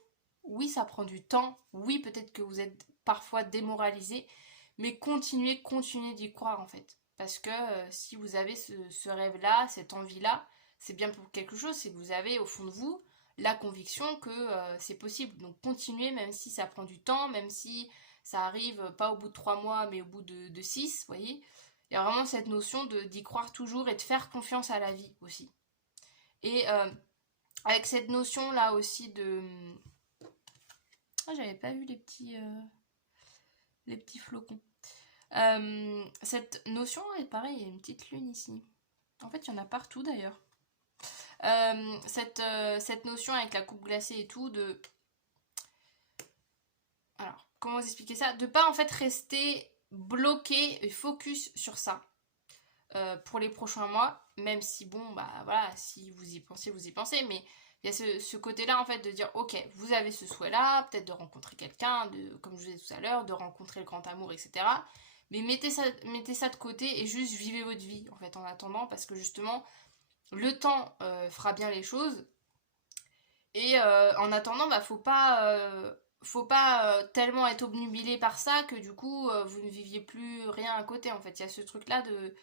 Oui, ça prend du temps. Oui, peut-être que vous êtes parfois démoralisé. Mais continuez d'y croire en fait. Parce que si vous avez ce rêve-là, cette envie-là, c'est bien pour quelque chose. C'est que vous avez au fond de vous la conviction que c'est possible. Donc continuez, même si ça prend du temps, même si ça arrive pas au bout de 3 mois, mais au bout de 6, vous voyez. Il y a vraiment cette notion d'y croire toujours et de faire confiance à la vie aussi. Et avec cette notion-là aussi de... Ah, j'avais pas vu les petits flocons. Cette notion est pareil, il y a une petite lune ici. En fait, il y en a partout d'ailleurs. Cette notion avec la coupe glacée et tout, de... Alors, comment vous expliquer ça? De pas en fait rester bloqué et focus sur ça pour les prochains mois, même si bon, bah voilà, si vous y pensez, mais il y a ce côté-là en fait de dire, ok, vous avez ce souhait-là, peut-être de rencontrer quelqu'un, comme je vous disais tout à l'heure, de rencontrer le grand amour, etc. Mais mettez ça de côté et juste vivez votre vie en fait en attendant, parce que justement, le temps fera bien les choses. Et en attendant, bah faut pas tellement être obnubilé par ça que du coup vous ne viviez plus rien à côté en fait. Il y a ce truc là de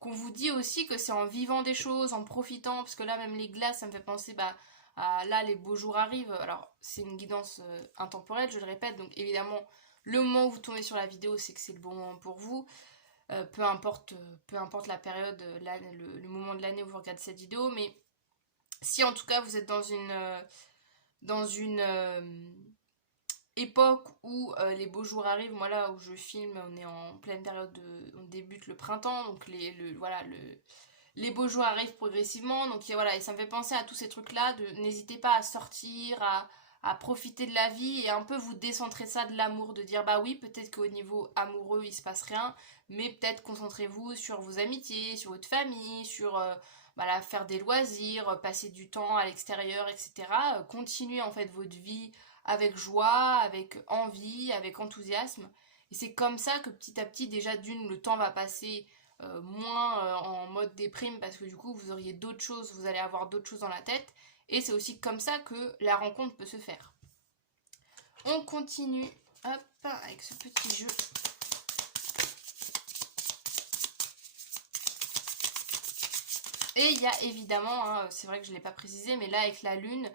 qu'on vous dit aussi que c'est en vivant des choses, en profitant, parce que là même les glaces ça me fait penser bah à là les beaux jours arrivent. Alors c'est une guidance intemporelle, je le répète, donc évidemment le moment où vous tombez sur la vidéo c'est que c'est le bon moment pour vous. Peu importe la période, le moment de l'année où vous regardez cette vidéo, mais si en tout cas vous êtes dans une époque où les beaux jours arrivent, moi là où je filme, on est en pleine période on débute le printemps, donc les beaux jours arrivent progressivement, donc voilà, et ça me fait penser à tous ces trucs là, n'hésitez pas à sortir, à profiter de la vie et un peu vous décentrer ça de l'amour, de dire bah oui, peut-être qu'au niveau amoureux il se passe rien, mais peut-être concentrez-vous sur vos amitiés, sur votre famille, sur voilà, faire des loisirs, passer du temps à l'extérieur, etc. Continuez en fait votre vie avec joie, avec envie, avec enthousiasme. Et c'est comme ça que petit à petit, déjà d'une, le temps va passer moins en mode déprime parce que du coup, vous auriez d'autres choses, vous allez avoir d'autres choses dans la tête. Et c'est aussi comme ça que la rencontre peut se faire. On continue, hop, avec ce petit jeu. Et il y a évidemment, hein, c'est vrai que je ne l'ai pas précisé, mais là avec la lune,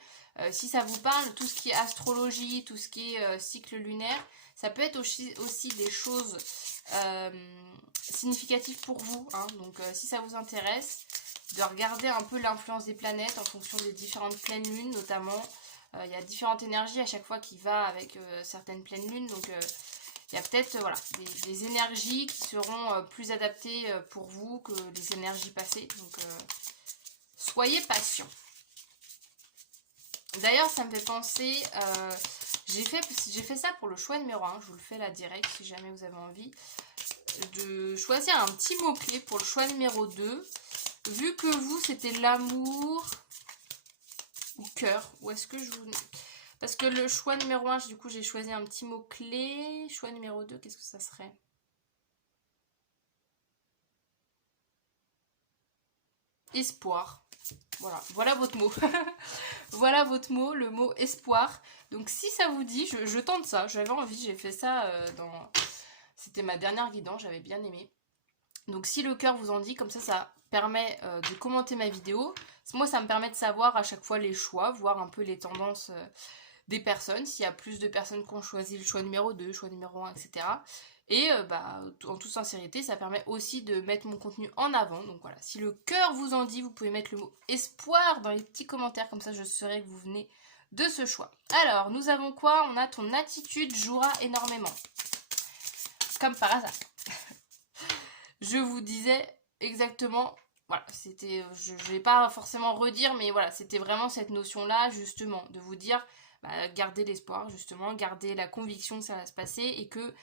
si ça vous parle, tout ce qui est astrologie, tout ce qui est cycle lunaire, ça peut être aussi des choses significatives pour vous. Hein. Donc si ça vous intéresse, de regarder un peu l'influence des planètes en fonction des différentes pleines lunes notamment. Il y a différentes énergies à chaque fois qui va avec certaines pleines lunes. Donc il y a peut-être voilà, des énergies qui seront plus adaptées pour vous que les énergies passées. Donc, soyez patient. D'ailleurs, ça me fait penser... j'ai fait ça pour le choix numéro 1. Je vous le fais là direct si jamais vous avez envie. De choisir un petit mot-clé pour le choix numéro 2. Vu que vous, c'était l'amour ou cœur. Ou est-ce que je vous... Parce que le choix numéro 1, du coup, j'ai choisi un petit mot-clé. Choix numéro 2, qu'est-ce que ça serait? Espoir. Voilà votre mot. Voilà votre mot, le mot espoir. Donc si ça vous dit, je tente ça. J'avais envie, j'ai fait ça dans... C'était ma dernière guidance, j'avais bien aimé. Donc si le cœur vous en dit, comme ça permet de commenter ma vidéo. Moi, ça me permet de savoir à chaque fois les choix, voir un peu les tendances des personnes, s'il y a plus de personnes qui ont choisi le choix numéro 2, choix numéro 1, etc. Et bah, en toute sincérité, ça permet aussi de mettre mon contenu en avant. Donc voilà, si le cœur vous en dit, vous pouvez mettre le mot espoir dans les petits commentaires, comme ça je saurai que vous venez de ce choix. Alors, nous avons quoi? On a ton attitude jouera énormément. Comme par hasard. Je vous disais exactement, voilà, c'était, je ne vais pas forcément redire, mais voilà, c'était vraiment cette notion-là, justement, de vous dire, bah, gardez l'espoir, justement, gardez la conviction que ça va se passer et que,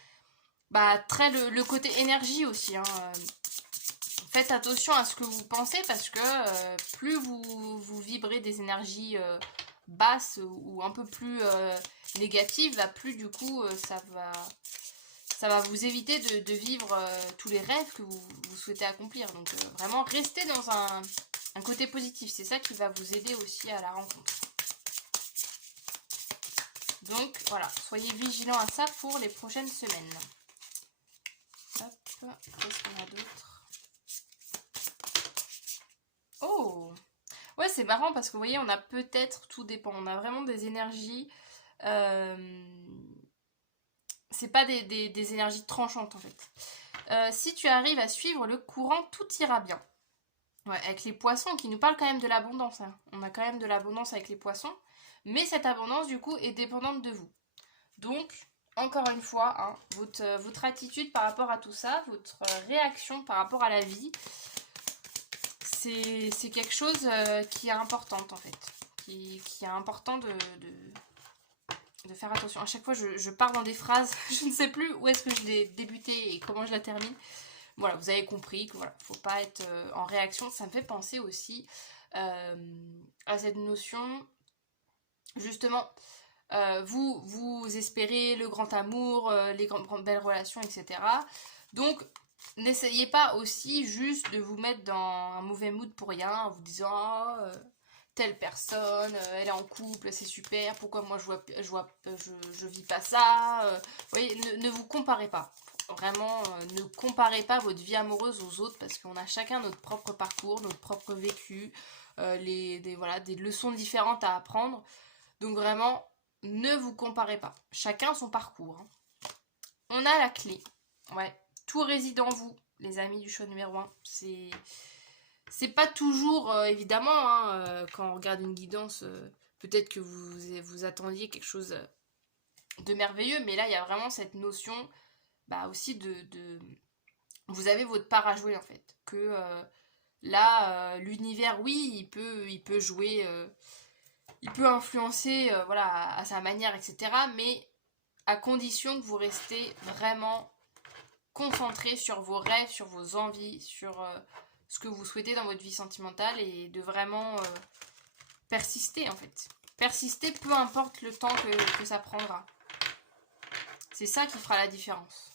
bah, très le côté énergie aussi, hein, faites attention à ce que vous pensez parce que plus vous vibrez des énergies basses ou un peu plus négatives, bah, plus du coup ça va vous éviter de vivre tous les rêves que vous souhaitez accomplir. Donc vraiment, restez dans un côté positif. C'est ça qui va vous aider aussi à la rencontre. Donc voilà, soyez vigilants à ça pour les prochaines semaines. Hop, qu'est-ce qu'on a d'autre? Oh! Ouais, c'est marrant parce que vous voyez, on a peut-être, tout dépend, on a vraiment des énergies. C'est pas des énergies tranchantes en fait. Si tu arrives à suivre le courant, tout ira bien. Ouais, avec les poissons qui nous parlent quand même de l'abondance, hein. On a quand même de l'abondance avec les poissons. Mais cette abondance, du coup, est dépendante de vous. Donc, encore une fois, hein, votre attitude par rapport à tout ça, votre réaction par rapport à la vie, c'est quelque chose qui est importante en fait. Qui est important de faire attention. À chaque fois, je pars dans des phrases, je ne sais plus où est-ce que je l'ai débuté et comment je la termine. Voilà, vous avez compris que voilà, faut pas être en réaction. Ça me fait penser aussi à cette notion, justement, vous espérez le grand amour, les grandes belles relations, etc. Donc, n'essayez pas aussi juste de vous mettre dans un mauvais mood pour rien en vous disant oh, telle personne, elle est en couple, c'est super, pourquoi moi je vis pas ça. Vous voyez, ne vous comparez pas. Vraiment, ne comparez pas votre vie amoureuse aux autres parce qu'on a chacun notre propre parcours, notre propre vécu, voilà, des leçons différentes à apprendre. Donc vraiment, ne vous comparez pas. Chacun son parcours, hein. On a la clé. Ouais. Tout réside en vous, les amis du choix numéro 1. C'est pas toujours, évidemment, hein, quand on regarde une guidance, peut-être que vous attendiez quelque chose de merveilleux, mais là, il y a vraiment cette notion bah, aussi vous avez votre part à jouer, en fait. Que là, l'univers, oui, il peut jouer, il peut influencer voilà, à sa manière, etc. Mais à condition que vous restez vraiment concentré sur vos rêves, sur vos envies, sur ce que vous souhaitez dans votre vie sentimentale et de vraiment persister en fait. Persister peu importe le temps que ça prendra. C'est ça qui fera la différence.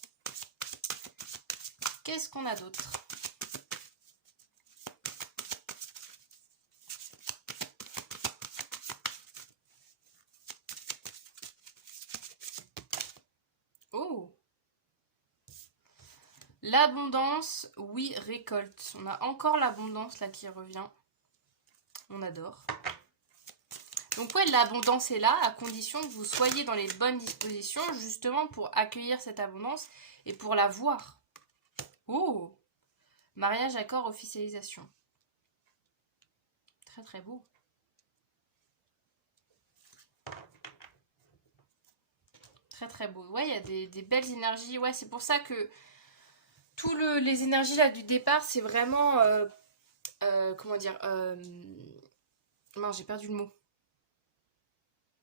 Qu'est-ce qu'on a d'autre? Oh! L'abondance, oui, récolte. On a encore l'abondance là qui revient. On adore. Donc ouais, l'abondance est là, à condition que vous soyez dans les bonnes dispositions, justement pour accueillir cette abondance et pour la voir. Oh! Mariage, accord, officialisation. Très très beau. Très très beau. Ouais, il y a des belles énergies. Ouais, c'est pour ça que les énergies là du départ, c'est vraiment... comment dire mince, j'ai perdu le mot.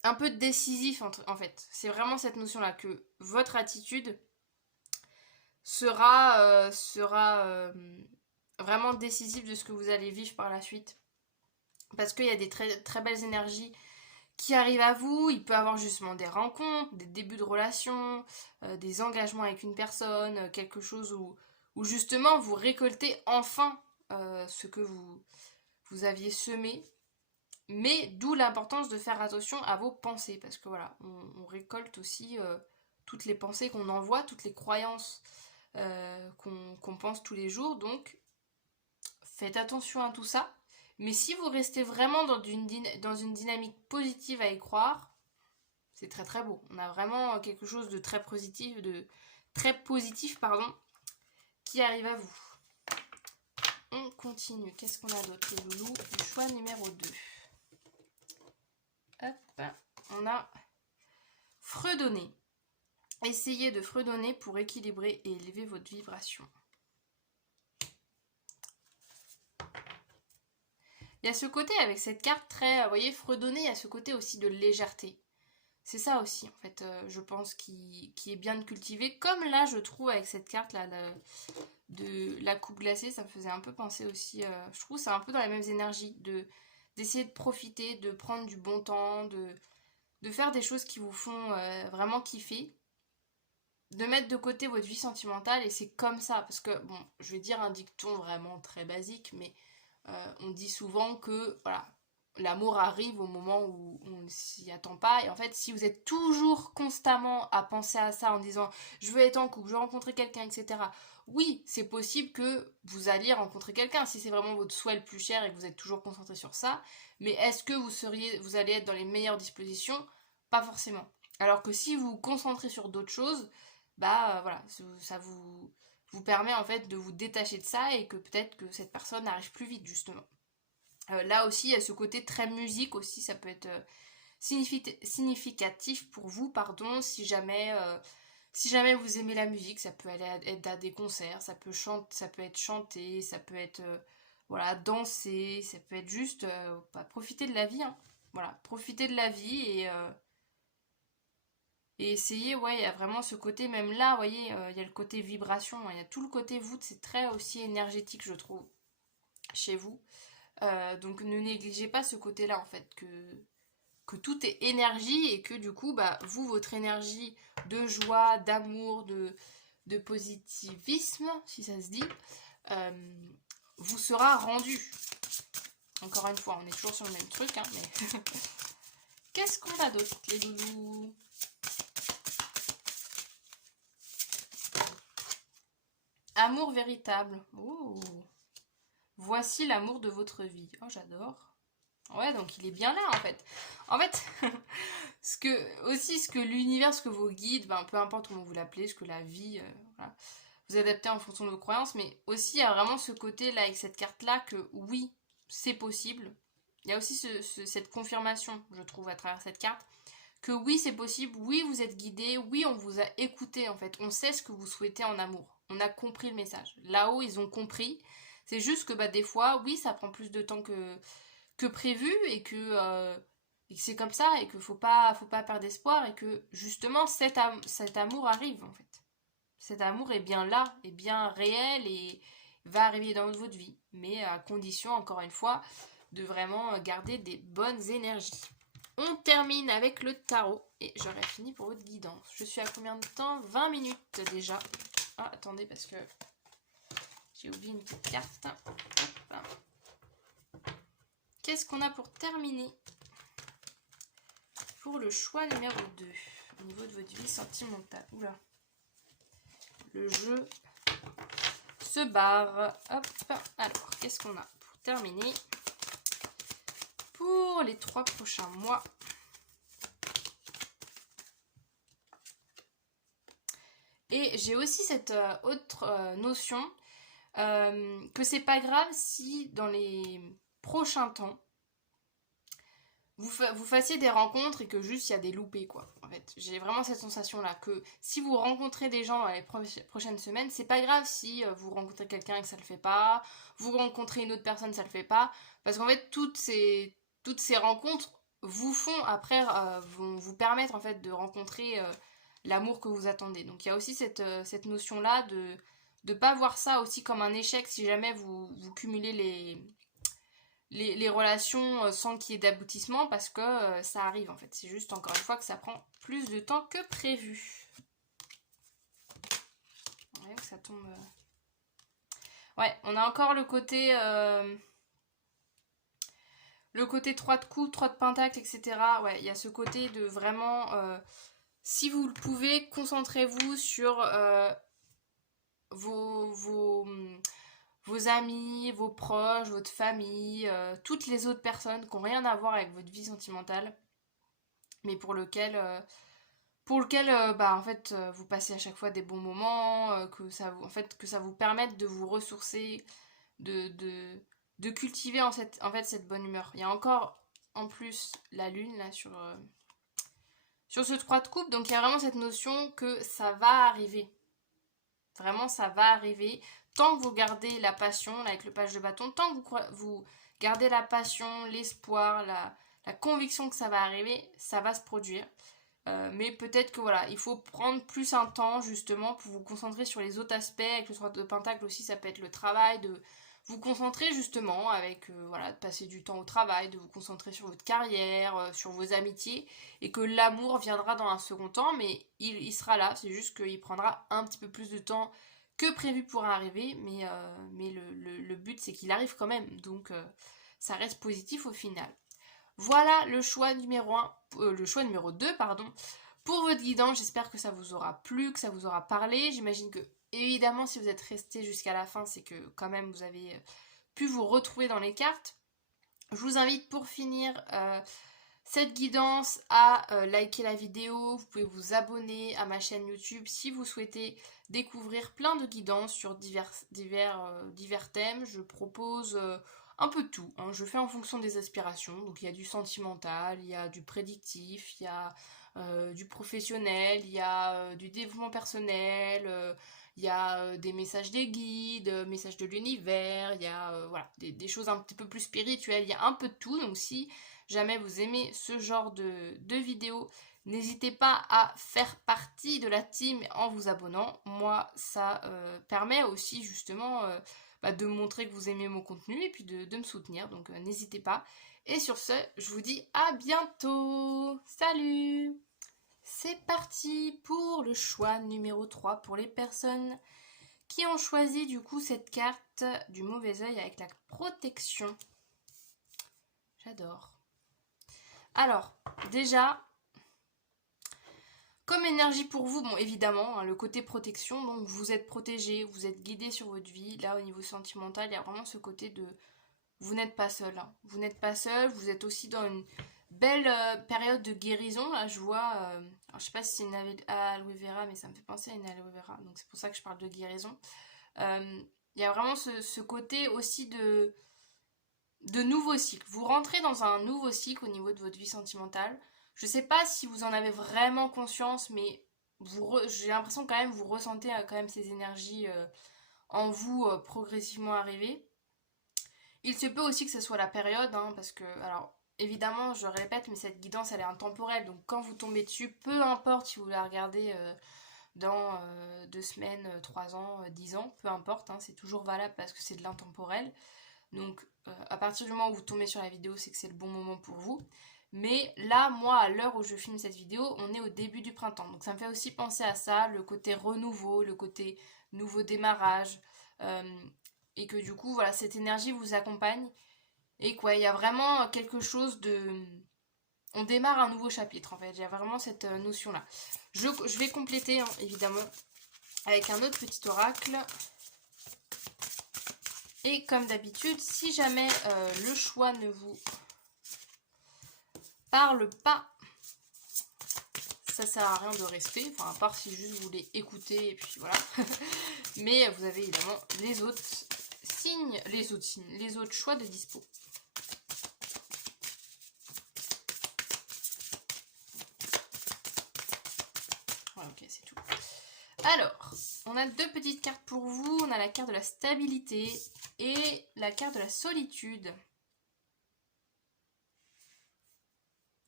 Un peu décisif en fait. C'est vraiment cette notion-là que votre attitude sera vraiment décisive de ce que vous allez vivre par la suite. Parce qu'il y a des très, très belles énergies qui arrivent à vous. Il peut y avoir justement des rencontres, des débuts de relations, des engagements avec une personne, quelque chose où justement vous récoltez enfin ce que vous aviez semé. Mais d'où l'importance de faire attention à vos pensées. Parce que voilà, on récolte aussi toutes les pensées qu'on envoie, toutes les croyances qu'on pense tous les jours. Donc faites attention à tout ça. Mais si vous restez vraiment dans une dynamique positive à y croire, c'est très très beau. On a vraiment quelque chose de très positif, pardon, qui arrive à vous. On continue. Qu'est-ce qu'on a d'autre? Le loulou du choix numéro 2. Hop, on a fredonner. Essayez de fredonner pour équilibrer et élever votre vibration. Il y a ce côté avec cette carte très, vous voyez, fredonner, il y a ce côté aussi de légèreté. C'est ça aussi, en fait, je pense, qui est bien de cultiver. Comme là, je trouve, avec cette carte-là, de la coupe glacée, ça me faisait un peu penser aussi, je trouve c'est un peu dans les mêmes énergies, d'essayer de profiter, de prendre du bon temps, de faire des choses qui vous font vraiment kiffer, de mettre de côté votre vie sentimentale, et c'est comme ça, parce que, bon, je vais dire un dicton vraiment très basique, mais on dit souvent que, voilà, l'amour arrive au moment où on ne s'y attend pas. Et en fait, si vous êtes toujours constamment à penser à ça en disant je veux être en couple, je veux rencontrer quelqu'un, etc. Oui, c'est possible que vous alliez rencontrer quelqu'un si c'est vraiment votre souhait le plus cher et que vous êtes toujours concentré sur ça. Mais est-ce que vous allez être dans les meilleures dispositions? Pas forcément. Alors que si vous vous concentrez sur d'autres choses, bah voilà, ça vous permet en fait de vous détacher de ça et que peut-être que cette personne arrive plus vite justement. Là aussi, il y a ce côté très musique aussi, ça peut être significatif pour vous, pardon, si jamais vous aimez la musique, ça peut aller être à des concerts, ça peut être chanté, ça peut être voilà, danser, ça peut être juste profiter de la vie, hein. Voilà, profiter de la vie et essayer, ouais, il y a vraiment ce côté, même là, vous voyez, il y a le côté vibration, hein, il y a tout le côté voûte, c'est très aussi énergétique, je trouve, chez vous. Donc ne négligez pas ce côté-là, en fait, que tout est énergie et que du coup, bah, vous, votre énergie de joie, d'amour, de positivisme, si ça se dit, euh, vous sera rendue. Encore une fois, on est toujours sur le même truc, hein, mais... Qu'est-ce qu'on a d'autre, les loulous? Amour véritable. Oh. Voici l'amour de votre vie. Oh, j'adore. Ouais, donc il est bien là, en fait. En fait, ce que l'univers, ce que vos guides, ben, peu importe comment vous l'appelez, ce que la vie, voilà, vous adaptez en fonction de vos croyances, mais aussi il y a vraiment ce côté-là avec cette carte-là que oui, c'est possible. Il y a aussi cette confirmation, je trouve, à travers cette carte, que oui, c'est possible, oui, vous êtes guidé, oui, on vous a écouté, en fait. On sait ce que vous souhaitez en amour. On a compris le message. Là-haut, ils ont compris. C'est juste que bah, des fois, oui, ça prend plus de temps que prévu et que c'est comme ça et qu'il faut pas perdre espoir et que justement cet amour arrive en fait. Cet amour est bien là, est bien réel et va arriver dans votre vie, mais à condition encore une fois de vraiment garder des bonnes énergies. On termine avec le tarot et j'aurai fini pour votre guidance. Je suis à combien de temps? 20 minutes déjà. Ah, attendez parce que j'ai oublié une petite carte. Hop. Qu'est-ce qu'on a pour terminer? Pour le choix numéro 2, au niveau de votre vie sentimentale. Oula. Le jeu se barre. Hop. Alors, qu'est-ce qu'on a pour terminer? Pour les 3 prochains mois. Et j'ai aussi cette autre notion que c'est pas grave si dans les prochains temps vous fassiez des rencontres et que juste il y a des loupés quoi. En fait, j'ai vraiment cette sensation là que si vous rencontrez des gens dans les prochaines semaines, c'est pas grave si vous rencontrez quelqu'un et que ça le fait pas, vous rencontrez une autre personne ça le fait pas, parce qu'en fait toutes ces rencontres vous font après vont vous permettre en fait de rencontrer l'amour que vous attendez. Donc il y a aussi cette notion là de pas voir ça aussi comme un échec si jamais vous cumulez les relations sans qu'il y ait d'aboutissement parce que ça arrive en fait. C'est juste encore une fois que ça prend plus de temps que prévu. Ouais, ça tombe. Ouais, on a encore le côté 3 de coups, 3 de pentacle, etc. Ouais, il y a ce côté de vraiment si vous le pouvez, concentrez-vous sur vos amis, vos proches, votre famille, toutes les autres personnes qui n'ont rien à voir avec votre vie sentimentale, mais pour lequel bah, en fait, vous passez à chaque fois des bons moments, que ça vous permette de vous ressourcer, de cultiver en fait cette bonne humeur. Il y a encore en plus la lune là sur ce 3 de coupe, donc il y a vraiment cette notion que ça va arriver. Vraiment, ça va arriver. Tant que vous gardez la passion, là, avec le page de bâton, tant que vous gardez la passion, l'espoir, la conviction que ça va arriver, ça va se produire. Mais peut-être que voilà, il faut prendre plus un temps justement pour vous concentrer sur les autres aspects. Avec le 3 de pentacle aussi, ça peut être le travail, de vous concentrer justement avec, voilà, de passer du temps au travail, de vous concentrer sur votre carrière, sur vos amitiés, et que l'amour viendra dans un second temps, mais il sera là, c'est juste qu'il prendra un petit peu plus de temps que prévu pour arriver, mais le but c'est qu'il arrive quand même, donc ça reste positif au final. Voilà le choix numéro 1, le choix numéro 2, pardon, pour votre guidance. J'espère que ça vous aura plu, que ça vous aura parlé. J'imagine que, évidemment, si vous êtes resté jusqu'à la fin, c'est que quand même vous avez pu vous retrouver dans les cartes. Je vous invite pour finir cette guidance à liker la vidéo. Vous pouvez vous abonner à ma chaîne YouTube si vous souhaitez découvrir plein de guidances sur divers thèmes. Je propose un peu de tout, hein. Je fais en fonction des aspirations. Donc il y a du sentimental, il y a du prédictif, il y a du professionnel, il y a du développement personnel, il y a des messages des guides, messages de l'univers, il y a voilà, des choses un petit peu plus spirituelles, il y a un peu de tout. Donc si jamais vous aimez ce genre de vidéos, n'hésitez pas à faire partie de la team en vous abonnant. Moi, ça permet aussi justement de montrer que vous aimez mon contenu et puis de me soutenir. Donc n'hésitez pas. Et sur ce, je vous dis à bientôt. Salut! C'est parti pour le choix numéro 3 pour les personnes qui ont choisi du coup cette carte du mauvais œil avec la protection. J'adore. Alors, déjà, comme énergie pour vous, bon évidemment, hein, le côté protection, donc vous êtes protégé, vous êtes guidé sur votre vie. Là, au niveau sentimental, il y a vraiment ce côté de vous n'êtes pas seul, hein. Vous n'êtes pas seul, vous êtes aussi dans une belle période de guérison. Là, je vois, alors, je sais pas si c'est une aloe vera, mais ça me fait penser à une aloe vera, donc c'est pour ça que je parle de guérison. Il y a vraiment ce côté aussi de nouveau cycle. Vous rentrez dans un nouveau cycle au niveau de votre vie sentimentale. Je sais pas si vous en avez vraiment conscience, mais j'ai l'impression quand même vous ressentez quand même ces énergies en vous progressivement arriver. Il se peut aussi que ce soit la période, hein, parce que, alors, évidemment, je répète, mais cette guidance, elle est intemporelle. Donc, quand vous tombez dessus, peu importe si vous la regardez dans 2 semaines, 3 ans, 10 ans, peu importe, hein, c'est toujours valable parce que c'est de l'intemporel. Donc, à partir du moment où vous tombez sur la vidéo, c'est que c'est le bon moment pour vous. Mais là, moi, à l'heure où je filme cette vidéo, on est au début du printemps. Donc, ça me fait aussi penser à ça, le côté renouveau, le côté nouveau démarrage. Euh, et que du coup, voilà, cette énergie vous accompagne. Et quoi, il y a vraiment quelque chose de... On démarre un nouveau chapitre, en fait. Il y a vraiment cette notion-là. Je vais compléter, hein, évidemment, avec un autre petit oracle. Et comme d'habitude, si jamais le choix ne vous parle pas, ça sert à rien de rester, enfin à part si juste vous voulez écouter et puis voilà. Mais vous avez évidemment les autres signes, les autres choix de dispo. Voilà, ok, c'est tout. Alors, on a 2 petites cartes pour vous. On a la carte de la stabilité et la carte de la solitude.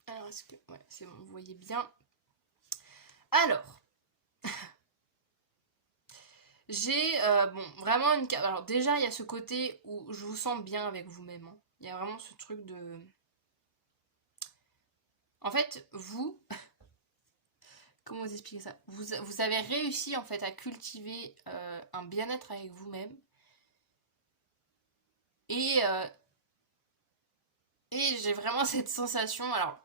Alors, est-ce que... Ouais, c'est bon, vous voyez bien. Alors, j'ai bon, vraiment une carte. Alors, déjà, il y a ce côté où je vous sens bien avec vous-même, hein. Il y a vraiment ce truc de... En fait, vous... Comment vous expliquer ça, vous avez réussi en fait à cultiver un bien-être avec vous-même. Et, et j'ai vraiment cette sensation. Alors,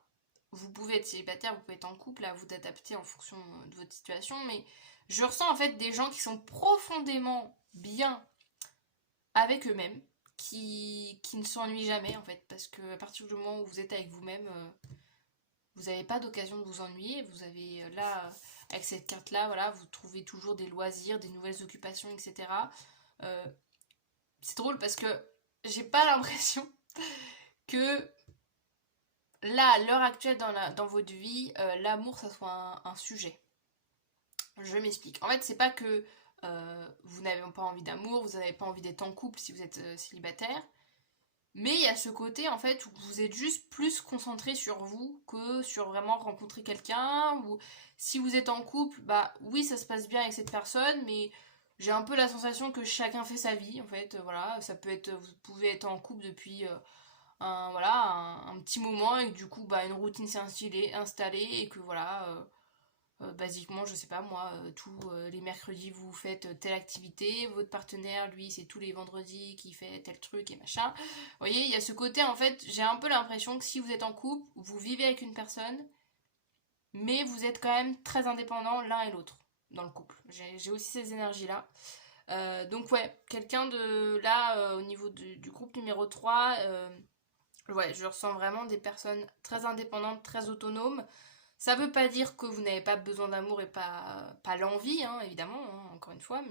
vous pouvez être célibataire, vous pouvez être en couple, à vous d'adapter en fonction de votre situation, mais je ressens en fait des gens qui sont profondément bien avec eux-mêmes, qui ne s'ennuient jamais en fait, parce que à partir du moment où vous êtes avec vous-même, vous n'avez pas d'occasion de vous ennuyer. Vous avez là, avec cette carte-là, voilà, vous trouvez toujours des loisirs, des nouvelles occupations, etc. Euh, c'est drôle parce que j'ai pas l'impression que là, à l'heure actuelle dans votre vie, l'amour, ça soit un sujet. Je m'explique. En fait, c'est pas que vous n'avez pas envie d'amour, vous n'avez pas envie d'être en couple si vous êtes célibataire. Mais il y a ce côté en fait où vous êtes juste plus concentré sur vous que sur vraiment rencontrer quelqu'un. Ou si vous êtes en couple, bah oui, ça se passe bien avec cette personne, mais j'ai un peu la sensation que chacun fait sa vie en fait. Voilà, ça peut être, vous pouvez être en couple depuis un petit moment et que du coup bah une routine s'est installée et que voilà, Basiquement, je sais pas moi, tous les mercredis vous faites telle activité, votre partenaire, lui, c'est tous les vendredis qui fait tel truc et machin. Vous voyez, il y a ce côté, en fait, j'ai un peu l'impression que si vous êtes en couple, vous vivez avec une personne, mais vous êtes quand même très indépendants l'un et l'autre dans le couple. J'ai aussi ces énergies-là. Donc ouais, quelqu'un de là, au niveau du groupe numéro 3, ouais, je ressens vraiment des personnes très indépendantes, très autonomes. Ça veut pas dire que vous n'avez pas besoin d'amour et pas l'envie, hein, évidemment, hein, encore une fois,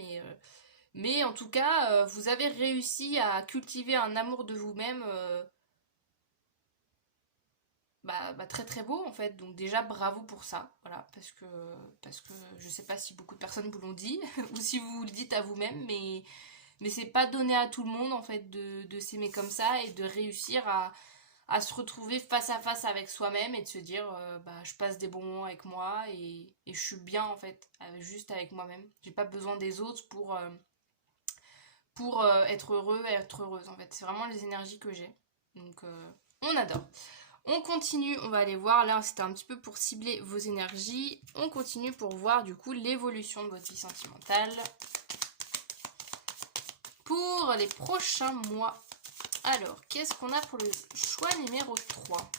mais en tout cas, vous avez réussi à cultiver un amour de vous-même très très beau en fait. Donc déjà bravo pour ça, voilà, parce que je sais pas si beaucoup de personnes vous l'ont dit ou si vous le dites à vous-même, mais c'est pas donné à tout le monde en fait de s'aimer comme ça et de réussir à se retrouver face à face avec soi-même et de se dire je passe des bons moments avec moi et je suis bien en fait juste avec moi-même. J'ai pas besoin des autres pour être heureux et être heureuse en fait. C'est vraiment les énergies que j'ai. Donc on adore. On continue, on va aller voir, là c'était un petit peu pour cibler vos énergies. On continue pour voir du coup l'évolution de votre vie sentimentale pour les prochains mois. Alors, qu'est-ce qu'on a pour le choix numéro 3 ?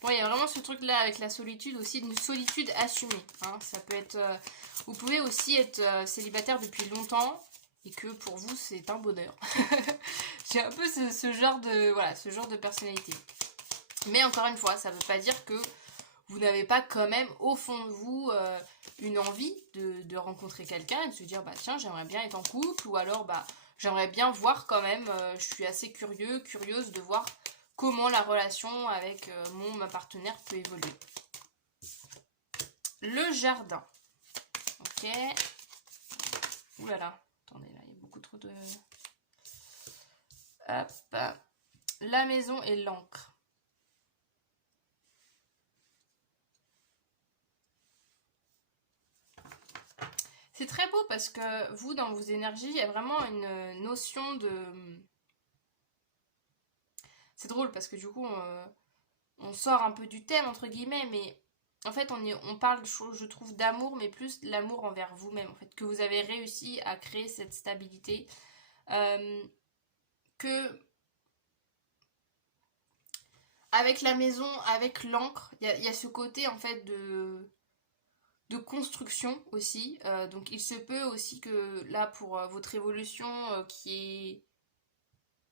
Bon, il y a vraiment ce truc-là avec la solitude aussi, une solitude assumée. Hein. Ça peut être... vous pouvez aussi être célibataire depuis longtemps et que pour vous, c'est un bonheur. J'ai un peu ce genre de personnalité. Mais encore une fois, ça ne veut pas dire que vous n'avez pas quand même au fond de vous une envie de rencontrer quelqu'un et de se dire tiens, j'aimerais bien être en couple, ou alors j'aimerais bien voir quand même, je suis assez curieuse de voir comment la relation avec ma partenaire peut évoluer. Le jardin. Ok. Ouh là là, attendez, là, il y a beaucoup trop de... Hop. La maison et l'encre. C'est très beau parce que vous, dans vos énergies, il y a vraiment une notion de... C'est drôle parce que du coup, on sort un peu du thème, entre guillemets, mais en fait, on parle, je trouve, d'amour, mais plus l'amour envers vous-même, en fait, que vous avez réussi à créer cette stabilité. Que avec la maison, avec l'encre, il y a ce côté, en fait, de construction aussi. Donc il se peut aussi que là pour votre évolution il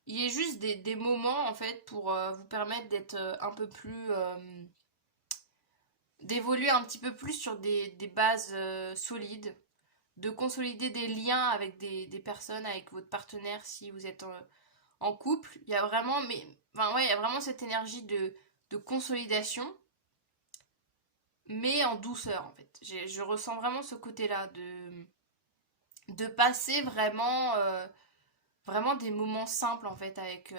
y ait juste des moments en fait pour vous permettre d'être un peu plus d'évoluer un petit peu plus sur des bases solides, de consolider des liens avec des personnes, avec votre partenaire si vous êtes en couple. Il y a vraiment il y a vraiment cette énergie de consolidation, mais en douceur en fait. Je ressens vraiment ce côté-là de passer vraiment des moments simples en fait avec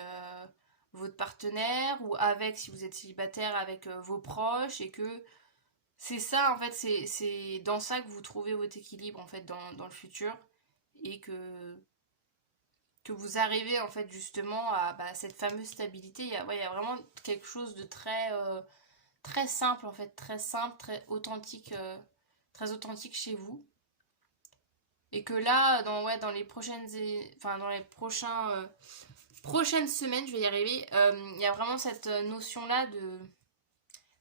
votre partenaire ou avec, si vous êtes célibataire, avec vos proches, et que c'est ça en fait, c'est dans ça que vous trouvez votre équilibre en fait dans le futur, et que vous arrivez en fait justement à cette fameuse stabilité. Il y a vraiment quelque chose de très simple en fait, très simple, très authentique chez vous. Et que là, dans les prochaines semaines, je vais y arriver, il y a vraiment cette notion-là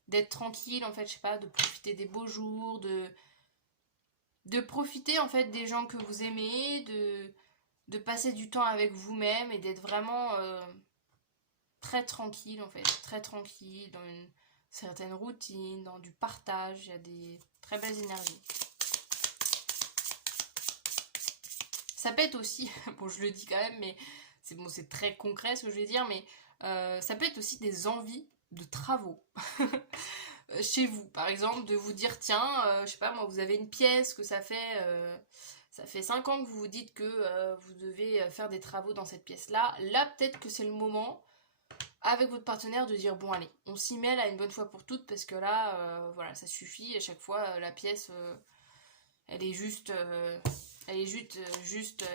d'être tranquille, en fait, je sais pas, de profiter des beaux jours, de profiter, en fait, des gens que vous aimez, de passer du temps avec vous-même et d'être vraiment très tranquille, en fait, très tranquille, dans une certaine routine, dans du partage. Il y a des très belles énergies. Ça peut être aussi, bon je le dis quand même, mais c'est très concret ce que je vais dire, mais ça peut être aussi des envies de travaux. Chez vous, par exemple, de vous dire, tiens, je sais pas moi, vous avez une pièce que ça fait 5 ans que vous vous dites que vous devez faire des travaux dans cette pièce-là. Là, peut-être que c'est le moment, avec votre partenaire, de dire, bon allez, on s'y met là une bonne fois pour toutes, parce que là, voilà, ça suffit. À chaque fois, la pièce, elle est juste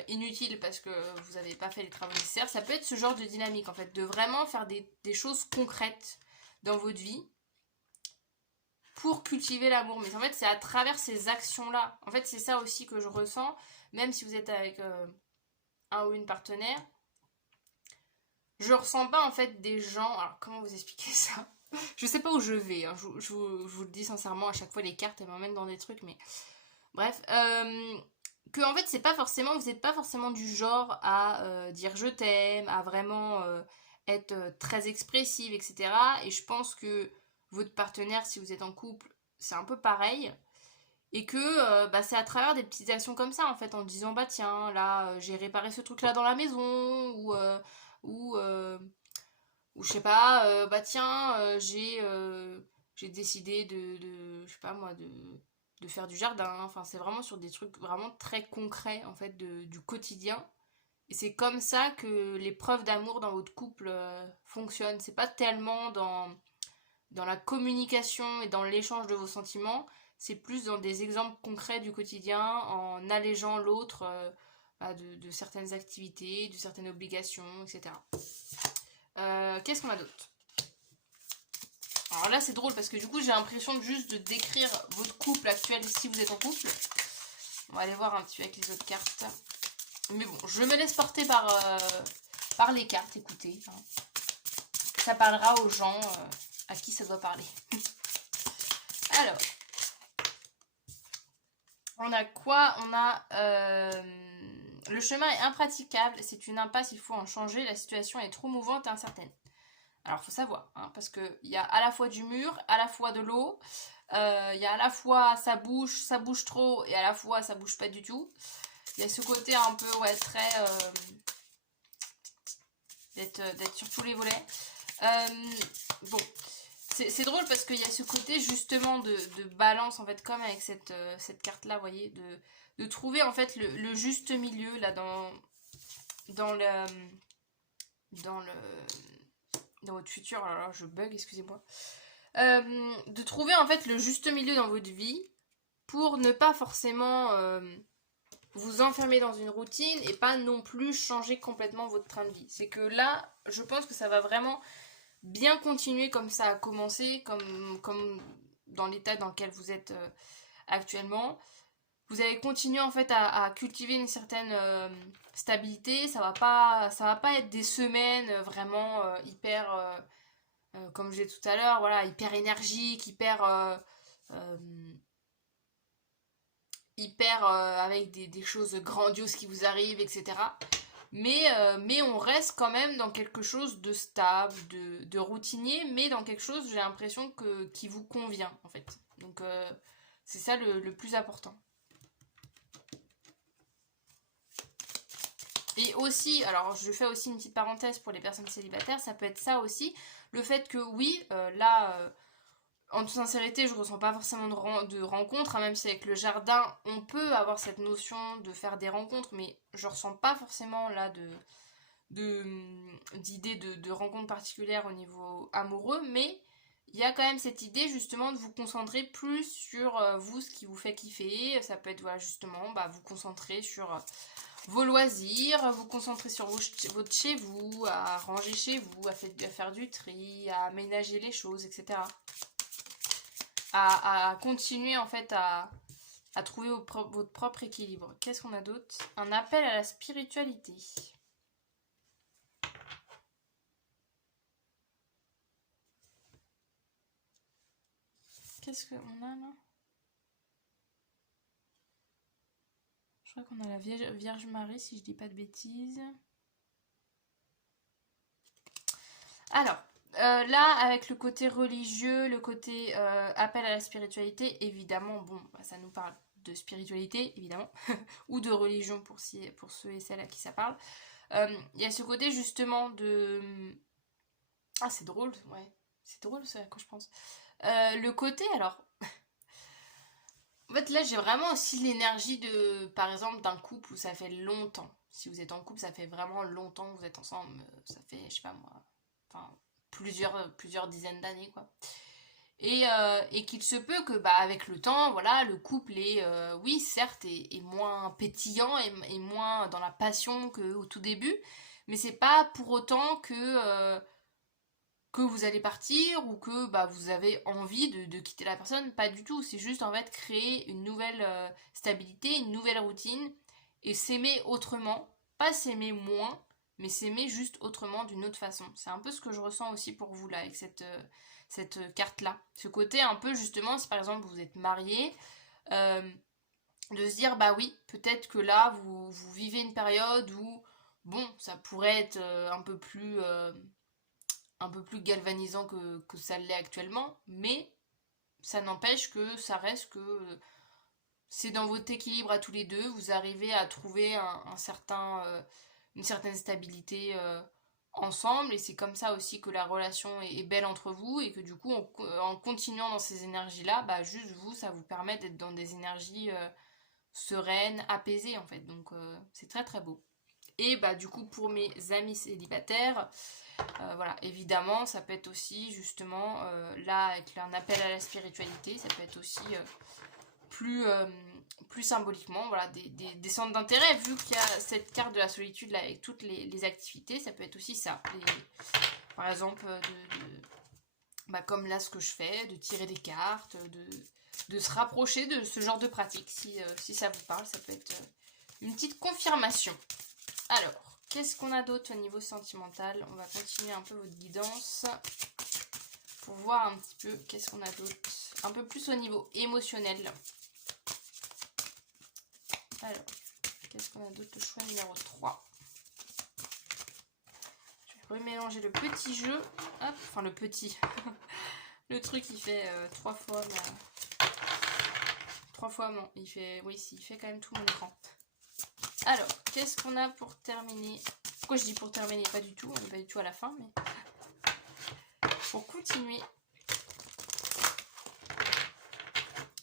inutile parce que vous n'avez pas fait les travaux nécessaires. Ça peut être ce genre de dynamique en fait, de vraiment faire des choses concrètes dans votre vie pour cultiver l'amour. Mais en fait, c'est à travers ces actions-là. En fait, c'est ça aussi que je ressens, même si vous êtes avec un ou une partenaire. Je ressens pas en fait des gens. Alors, comment vous expliquer ça? Je sais pas où je vais. Hein. Je vous le dis sincèrement, à chaque fois, les cartes, elles m'emmènent dans des trucs, mais bref. Que en fait, c'est pas forcément. Vous n'êtes pas forcément du genre à dire je t'aime, à vraiment être très expressive, etc. Et je pense que votre partenaire, si vous êtes en couple, c'est un peu pareil. Et que bah, c'est à travers des petites actions comme ça, en fait, en disant, bah tiens, là, j'ai réparé ce truc-là dans la maison, ou, euh, ou je sais pas, bah tiens, j'ai décidé je sais pas moi, de faire du jardin. Enfin, c'est vraiment sur des trucs vraiment très concrets, en fait, du quotidien. Et c'est comme ça que les preuves d'amour dans votre couple fonctionnent. C'est pas tellement dans la communication et dans l'échange de vos sentiments, c'est plus dans des exemples concrets du quotidien, en allégeant l'autre bah, de certaines activités, de certaines obligations, etc. Qu'est-ce qu'on a d'autre? Alors là, c'est drôle parce que du coup, j'ai l'impression juste de décrire votre couple actuel si vous êtes en couple. On va aller voir un petit peu avec les autres cartes. Mais bon, je me laisse porter par les cartes, écoutez. Hein. Ça parlera aux gens à qui ça doit parler. Alors, on a quoi? On a le chemin est impraticable, c'est une impasse, il faut en changer, la situation est trop mouvante et incertaine. Alors, faut savoir, hein, parce qu'il y a à la fois du mur, à la fois de l'eau, il y a à la fois ça bouge trop, et à la fois ça bouge pas du tout. Il y a ce côté un peu, ouais, très... d'être sur tous les volets. Bon, c'est drôle parce qu'il y a ce côté justement de balance, en fait, comme avec cette carte-là, vous voyez, de trouver en fait le juste milieu là dans le dans le dans votre futur. Alors là, je bug, excusez-moi. De trouver en fait le juste milieu dans votre vie pour ne pas forcément vous enfermer dans une routine et pas non plus changer complètement votre train de vie. C'est que là, je pense que ça va vraiment bien continuer comme ça a commencé, comme dans l'état dans lequel vous êtes actuellement. Vous allez continuer en fait à cultiver une certaine stabilité. Ça va pas être des semaines vraiment hyper, comme je disais tout à l'heure, voilà, hyper énergique, euh, hyper avec des choses grandioses qui vous arrivent, etc. Mais on reste quand même dans quelque chose de stable, de routinier, mais dans quelque chose, j'ai l'impression qui vous convient, en fait. Donc, c'est ça le plus important. Et aussi, alors je fais aussi une petite parenthèse pour les personnes célibataires, ça peut être ça aussi, le fait que oui, là, en toute sincérité, je ressens pas forcément de rencontres, hein, même si avec le jardin, on peut avoir cette notion de faire des rencontres, mais je ressens pas forcément là d'idée de rencontres particulières au niveau amoureux, mais il y a quand même cette idée justement de vous concentrer plus sur vous, ce qui vous fait kiffer. Ça peut être voilà, justement bah, vous concentrer sur vos loisirs, vous concentrer sur votre chez vous, à ranger chez vous, à faire du tri, à aménager les choses, etc. À continuer en fait à trouver votre propre équilibre. Qu'est-ce qu'on a d'autre? Un appel à la spiritualité. Qu'est-ce qu'on a là? Je crois qu'on a la Vierge Marie, si je dis pas de bêtises. Alors, là, avec le côté religieux, le côté appel à la spiritualité, évidemment, bon, bah, ça nous parle de spiritualité, évidemment, ou de religion pour ceux et celles à qui ça parle. Il y a ce côté justement de... Ah, c'est drôle, ouais. C'est drôle, ça, quand je pense. Le côté, alors... En fait, là, j'ai vraiment aussi l'énergie par exemple, d'un couple où ça fait longtemps. Si vous êtes en couple, ça fait vraiment longtemps que vous êtes ensemble. Ça fait, je sais pas moi, enfin, plusieurs dizaines d'années, quoi. Et qu'il se peut que, bah, avec le temps, voilà, le couple est, oui, certes, est moins pétillant et moins dans la passion qu'au tout début, mais c'est pas pour autant que que vous allez partir ou que bah, vous avez envie de quitter la personne. Pas du tout. C'est juste en fait créer une nouvelle stabilité, une nouvelle routine et s'aimer autrement. Pas s'aimer moins, mais s'aimer juste autrement d'une autre façon. C'est un peu ce que je ressens aussi pour vous là avec cette carte-là. Ce côté un peu justement, si par exemple vous êtes marié, euh, de se dire bah oui, peut-être que là vous vivez une période où bon, ça pourrait être un peu plus galvanisant que ça l'est actuellement, mais ça n'empêche que ça reste que c'est dans votre équilibre à tous les deux, vous arrivez à trouver une certaine stabilité ensemble, et c'est comme ça aussi que la relation est belle entre vous, et que du coup, en continuant dans ces énergies-là, bah juste vous, ça vous permet d'être dans des énergies sereines, apaisées en fait, donc c'est très très beau. Et bah du coup pour mes amis célibataires, voilà, évidemment, ça peut être aussi justement là avec un appel à la spiritualité, ça peut être aussi plus, plus symboliquement, voilà, des centres d'intérêt, vu qu'il y a cette carte de la solitude là avec toutes les activités, ça peut être aussi ça. Par exemple, bah, comme là ce que je fais, de tirer des cartes, de se rapprocher de ce genre de pratique, si ça vous parle, ça peut être une petite confirmation. Alors, qu'est-ce qu'on a d'autre au niveau sentimental? On va continuer un peu votre guidance pour voir un petit peu qu'est-ce qu'on a d'autre. Un peu plus au niveau émotionnel. Alors, qu'est-ce qu'on a d'autre? Le choix numéro 3. Je vais remélanger le petit jeu. Hop, enfin le petit. Le truc il fait 3 fois. Mais... 3 fois, non. Il fait, oui, si, il fait quand même tout mon écran. Alors, qu'est-ce qu'on a pour terminer? Pourquoi je dis pour terminer? Pas du tout, on n'est pas du tout à la fin, mais pour continuer.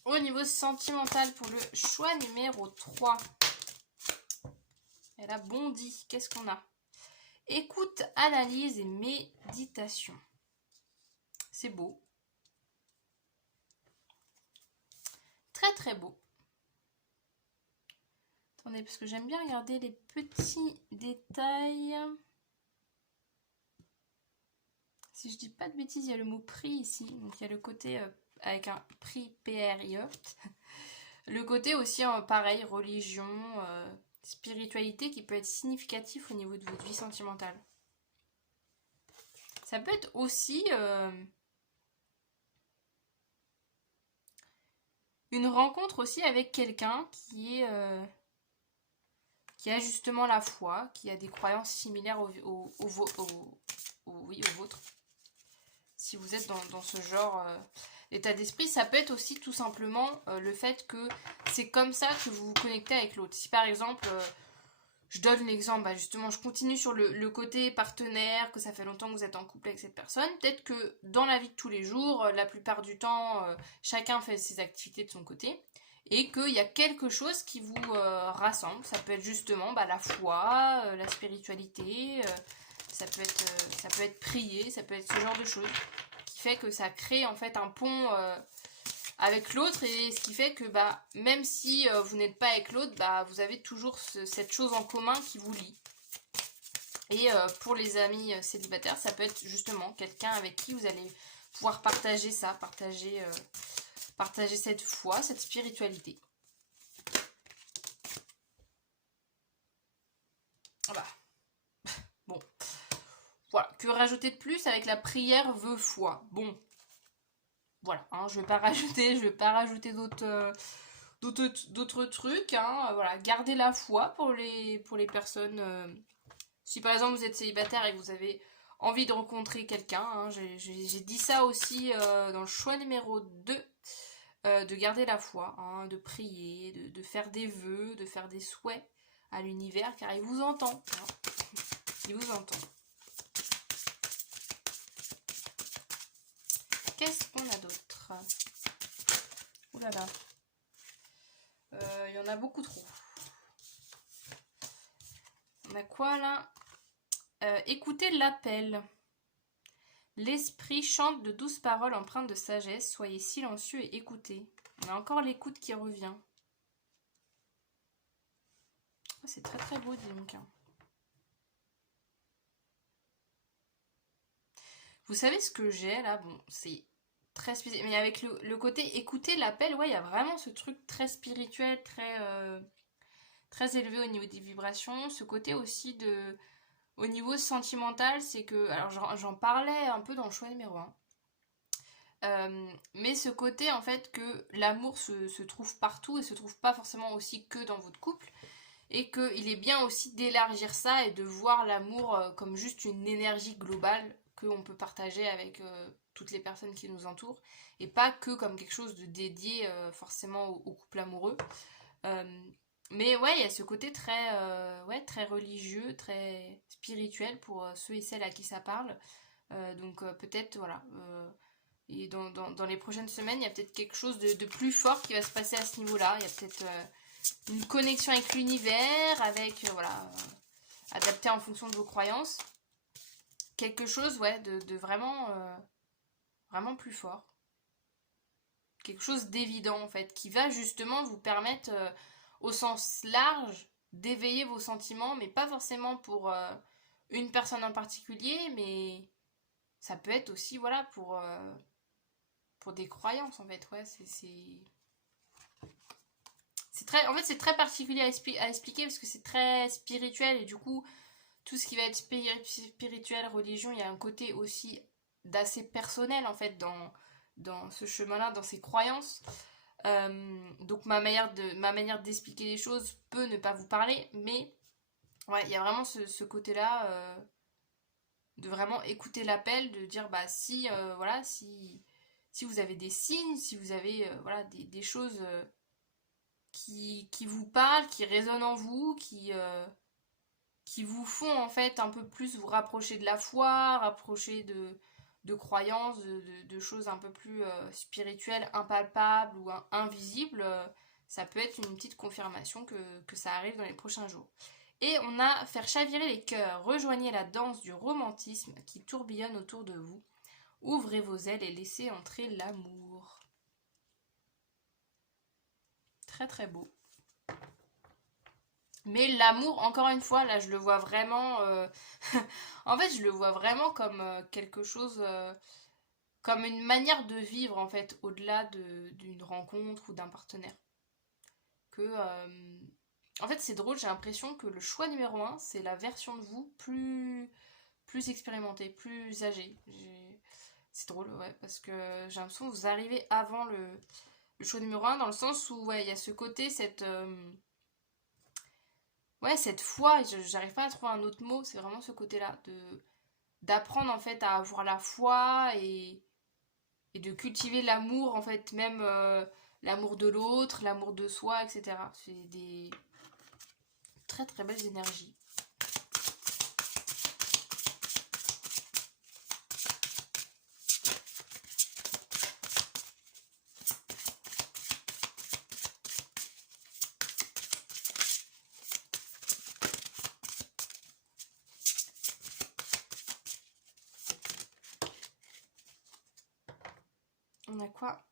Au niveau sentimental, pour le choix numéro 3. Elle a bondi. Qu'est-ce qu'on a? Écoute, analyse et méditation. C'est beau. Très très beau. Attendez, parce que j'aime bien regarder les petits détails. Si je dis pas de bêtises, il y a le mot prix ici. Donc il y a le côté avec un prix PRIE. Le côté aussi pareil, religion, spiritualité qui peut être significatif au niveau de votre vie sentimentale. Ça peut être aussi une rencontre aussi avec quelqu'un qui a justement la foi, qui a des croyances similaires au vôtre. Si vous êtes dans ce genre d'état d'esprit, ça peut être aussi tout simplement le fait que c'est comme ça que vous vous connectez avec l'autre. Si par exemple, je donne l'exemple, bah justement, je continue sur le côté partenaire, que ça fait longtemps que vous êtes en couple avec cette personne, peut-être que dans la vie de tous les jours, la plupart du temps, chacun fait ses activités de son côté, et qu'il y a quelque chose qui vous rassemble. Ça peut être justement bah, la foi, la spiritualité, ça peut être prier, ça peut être ce genre de choses qui fait que ça crée en fait un pont avec l'autre, et ce qui fait que bah, même si vous n'êtes pas avec l'autre, bah, vous avez toujours cette chose en commun qui vous lie. Et pour les amis célibataires, ça peut être justement quelqu'un avec qui vous allez pouvoir partager ça, partager cette foi, cette spiritualité. Bah. Bon. Voilà. Que rajouter de plus avec la prière veut foi? Bon. Voilà. Hein, je vais pas rajouter d'autres trucs. Hein, voilà. Gardez la foi pour les personnes. Si par exemple vous êtes célibataire et que vous avez envie de rencontrer quelqu'un, hein, j'ai dit ça aussi dans le choix numéro 2. De garder la foi, hein, de prier, de faire des vœux, de faire des souhaits à l'univers, car il vous entend. Hein. Il vous entend. Qu'est-ce qu'on a d'autre? Ouh là là. Il y en a beaucoup trop. On a quoi là? Écoutez l'appel. L'esprit chante de douces paroles empreintes de sagesse. Soyez silencieux et écoutez. On a encore l'écoute qui revient. Oh, c'est très très beau, dis donc. Hein. Vous savez ce que j'ai là? Bon, c'est très spécial. Mais avec le côté écouter l'appel, ouais, il y a vraiment ce truc très spirituel, très élevé au niveau des vibrations. Ce côté aussi de... Au niveau sentimental, c'est que... Alors j'en parlais un peu dans le choix numéro un. Mais ce côté en fait que l'amour se trouve partout et se trouve pas forcément aussi que dans votre couple et qu'il est bien aussi d'élargir ça et de voir l'amour comme juste une énergie globale qu'on peut partager avec toutes les personnes qui nous entourent et pas que comme quelque chose de dédié forcément au couple amoureux. Euh, mais ouais, il y a ce côté ouais, très religieux, très spirituel pour ceux et celles à qui ça parle. Donc peut-être, voilà. Et dans les prochaines semaines, il y a peut-être quelque chose de plus fort qui va se passer à ce niveau-là. Il y a peut-être une connexion avec l'univers, avec, voilà, adapté en fonction de vos croyances. Quelque chose, ouais, de vraiment plus fort. Quelque chose d'évident, en fait, qui va justement vous permettre, au sens large, d'éveiller vos sentiments, mais pas forcément pour une personne en particulier, mais ça peut être aussi, voilà, pour des croyances, en fait, ouais, c'est très, en fait, c'est très particulier à expliquer parce que c'est très spirituel et du coup, tout ce qui va être spirituel, religion, il y a un côté aussi d'assez personnel en fait dans ce chemin-là, dans ces croyances. Donc ma manière d'expliquer les choses peut ne pas vous parler, mais ouais, il y a vraiment ce côté-là de vraiment écouter l'appel, de dire bah si voilà si vous avez des signes, si vous avez voilà des choses qui vous parlent, qui résonnent en vous, qui vous font en fait un peu plus vous rapprocher de la foi, rapprocher de croyances, de choses un peu plus spirituelles, impalpables ou invisibles, ça peut être une petite confirmation que ça arrive dans les prochains jours. Et on a faire chavirer les cœurs, rejoignez la danse du romantisme qui tourbillonne autour de vous, ouvrez vos ailes et laissez entrer l'amour. Très très beau. Mais l'amour, encore une fois, là je le vois vraiment... en fait, je le vois vraiment comme quelque chose... comme une manière de vivre, en fait, au-delà d'une rencontre ou d'un partenaire. Que... en fait, c'est drôle, j'ai l'impression que le choix numéro un, c'est la version de vous plus expérimentée, plus âgée. C'est drôle, ouais, parce que j'ai l'impression que vous arrivez avant le choix numéro un, dans le sens où, ouais, il y a ce côté, ouais, cette foi, j'arrive pas à trouver un autre mot, c'est vraiment ce côté-là, d'apprendre en fait à avoir la foi et de cultiver l'amour, en fait, même l'amour de l'autre, l'amour de soi, etc. C'est des très très belles énergies. On a quoi?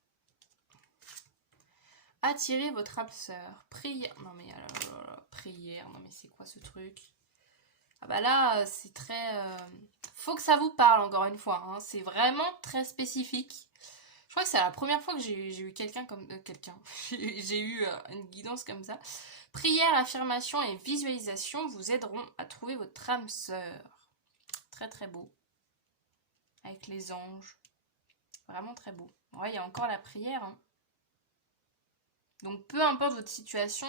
Attirez votre âme sœur. Prière. Non mais prière. Non mais c'est quoi ce truc? Ah bah là, c'est très... faut que ça vous parle encore une fois. Hein. C'est vraiment très spécifique. Je crois que c'est la première fois que j'ai eu quelqu'un comme... quelqu'un. J'ai eu une guidance comme ça. Prière, affirmation et visualisation vous aideront à trouver votre âme sœur. Très très beau. Avec les anges. Vraiment très beau. Ouais, il y a encore la prière. Hein. Donc peu importe votre situation,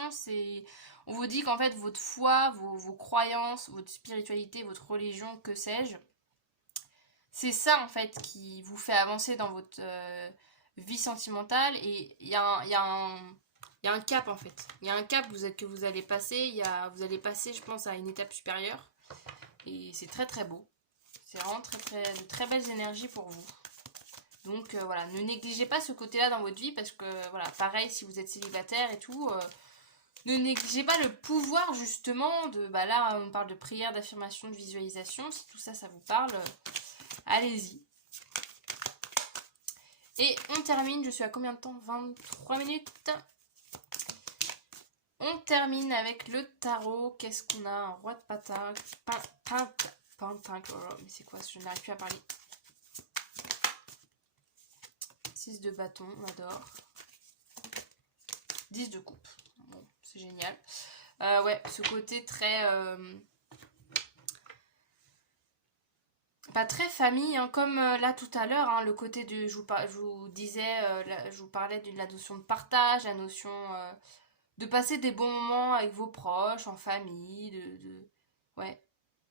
on vous dit qu'en fait votre foi, vos croyances, votre spiritualité, votre religion, que sais-je, c'est ça en fait qui vous fait avancer dans votre vie sentimentale et il y a un cap en fait. Il y a un cap que vous allez passer, vous allez passer je pense à une étape supérieure et c'est très très beau. C'est vraiment de très belles énergies pour vous. Donc voilà, ne négligez pas ce côté-là dans votre vie parce que voilà, pareil si vous êtes célibataire et tout, ne négligez pas le pouvoir justement de, bah là on parle de prière, d'affirmation, de visualisation, si tout ça ça vous parle, allez-y. Et on termine, je suis à combien de temps? 23 minutes. On termine avec le tarot, qu'est-ce qu'on a? Un roi de pentacle, pentacle, oh là, mais c'est quoi, je n'arrive plus à parler. 6 de bâton, on adore. 10 de coupe. Bon, c'est génial. Ouais, ce côté très... pas très famille, hein, comme là tout à l'heure, hein, le côté de... Je vous disais, je vous parlais de la notion de partage, la notion de passer des bons moments avec vos proches, en famille, ouais.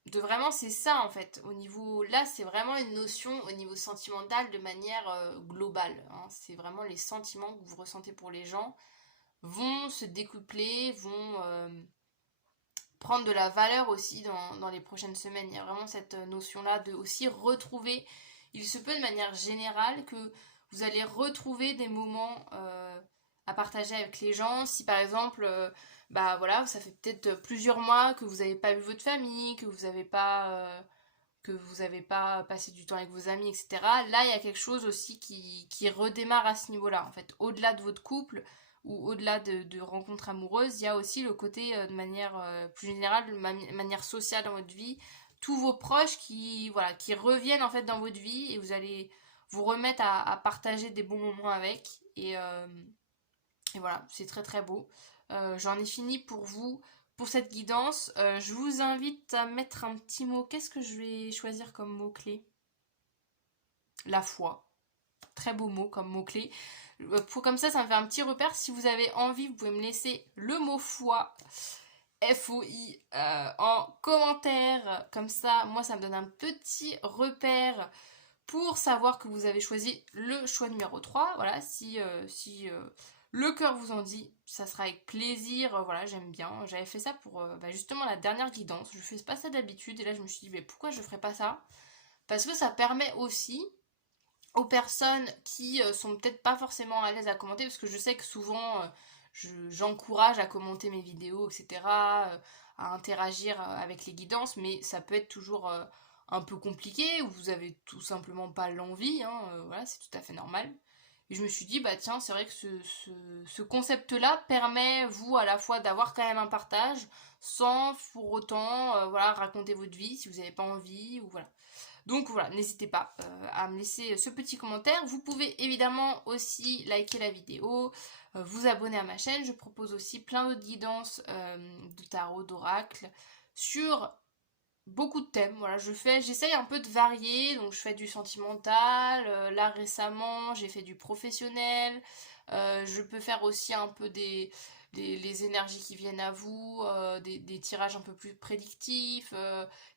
De vraiment, c'est ça en fait. Au niveau... Là, c'est vraiment une notion au niveau sentimental de manière globale. Hein. C'est vraiment les sentiments que vous ressentez pour les gens vont se découpler, vont prendre de la valeur aussi dans les prochaines semaines. Il y a vraiment cette notion-là de aussi retrouver, il se peut de manière générale que vous allez retrouver des moments à partager avec les gens. Si par exemple, bah voilà, ça fait peut-être plusieurs mois que vous n'avez pas vu votre famille, que vous n'avez pas passé du temps avec vos amis, etc. Là, il y a quelque chose aussi qui redémarre à ce niveau-là. En fait, au-delà de votre couple, ou au-delà de rencontres amoureuses, il y a aussi le côté de manière plus générale, de manière sociale dans votre vie, tous vos proches qui reviennent en fait dans votre vie et vous allez vous remettre à partager des bons moments avec et voilà, c'est très très beau. J'en ai fini pour vous pour cette guidance. Je vous invite à mettre un petit mot. Qu'est-ce que je vais choisir comme mot-clé? La foi. Très beau mot comme mot-clé. Comme ça me fait un petit repère. Si vous avez envie, vous pouvez me laisser le mot foi, F-O-I, en commentaire. Comme ça, moi, ça me donne un petit repère pour savoir que vous avez choisi le choix numéro 3. Voilà, si le cœur vous en dit, ça sera avec plaisir. Voilà, j'aime bien. J'avais fait ça pour justement la dernière guidance. Je fais pas ça d'habitude. Et là, je me suis dit, mais pourquoi je ferais pas ça? Parce que ça permet aussi aux personnes qui sont peut-être pas forcément à l'aise à commenter, parce que je sais que souvent j'encourage à commenter mes vidéos, etc., à interagir avec les guidances, mais ça peut être toujours un peu compliqué, ou vous avez tout simplement pas l'envie, hein, voilà, c'est tout à fait normal. Et je me suis dit, bah tiens, c'est vrai que ce concept-là permet, vous, à la fois d'avoir quand même un partage, sans pour autant voilà, raconter votre vie si vous n'avez pas envie, ou voilà. Donc voilà, n'hésitez pas à me laisser ce petit commentaire. Vous pouvez évidemment aussi liker la vidéo, vous abonner à ma chaîne. Je propose aussi plein d'autres guidances de tarot, d'oracle, sur beaucoup de thèmes. Voilà, j'essaye un peu de varier. Donc je fais du sentimental. Là récemment, j'ai fait du professionnel. Je peux faire aussi un peu les énergies qui viennent à vous, des tirages un peu plus prédictifs.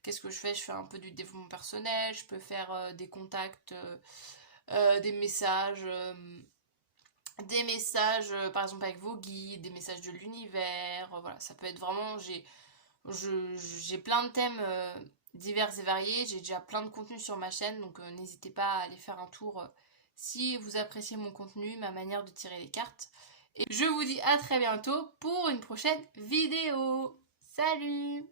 Qu'est-ce que je fais? Je fais un peu du développement personnel, je peux faire des contacts, des messages par exemple avec vos guides, des messages de l'univers, voilà, ça peut être vraiment, j'ai plein de thèmes divers et variés, j'ai déjà plein de contenus sur ma chaîne, donc n'hésitez pas à aller faire un tour si vous appréciez mon contenu, ma manière de tirer les cartes. Et je vous dis à très bientôt pour une prochaine vidéo. Salut!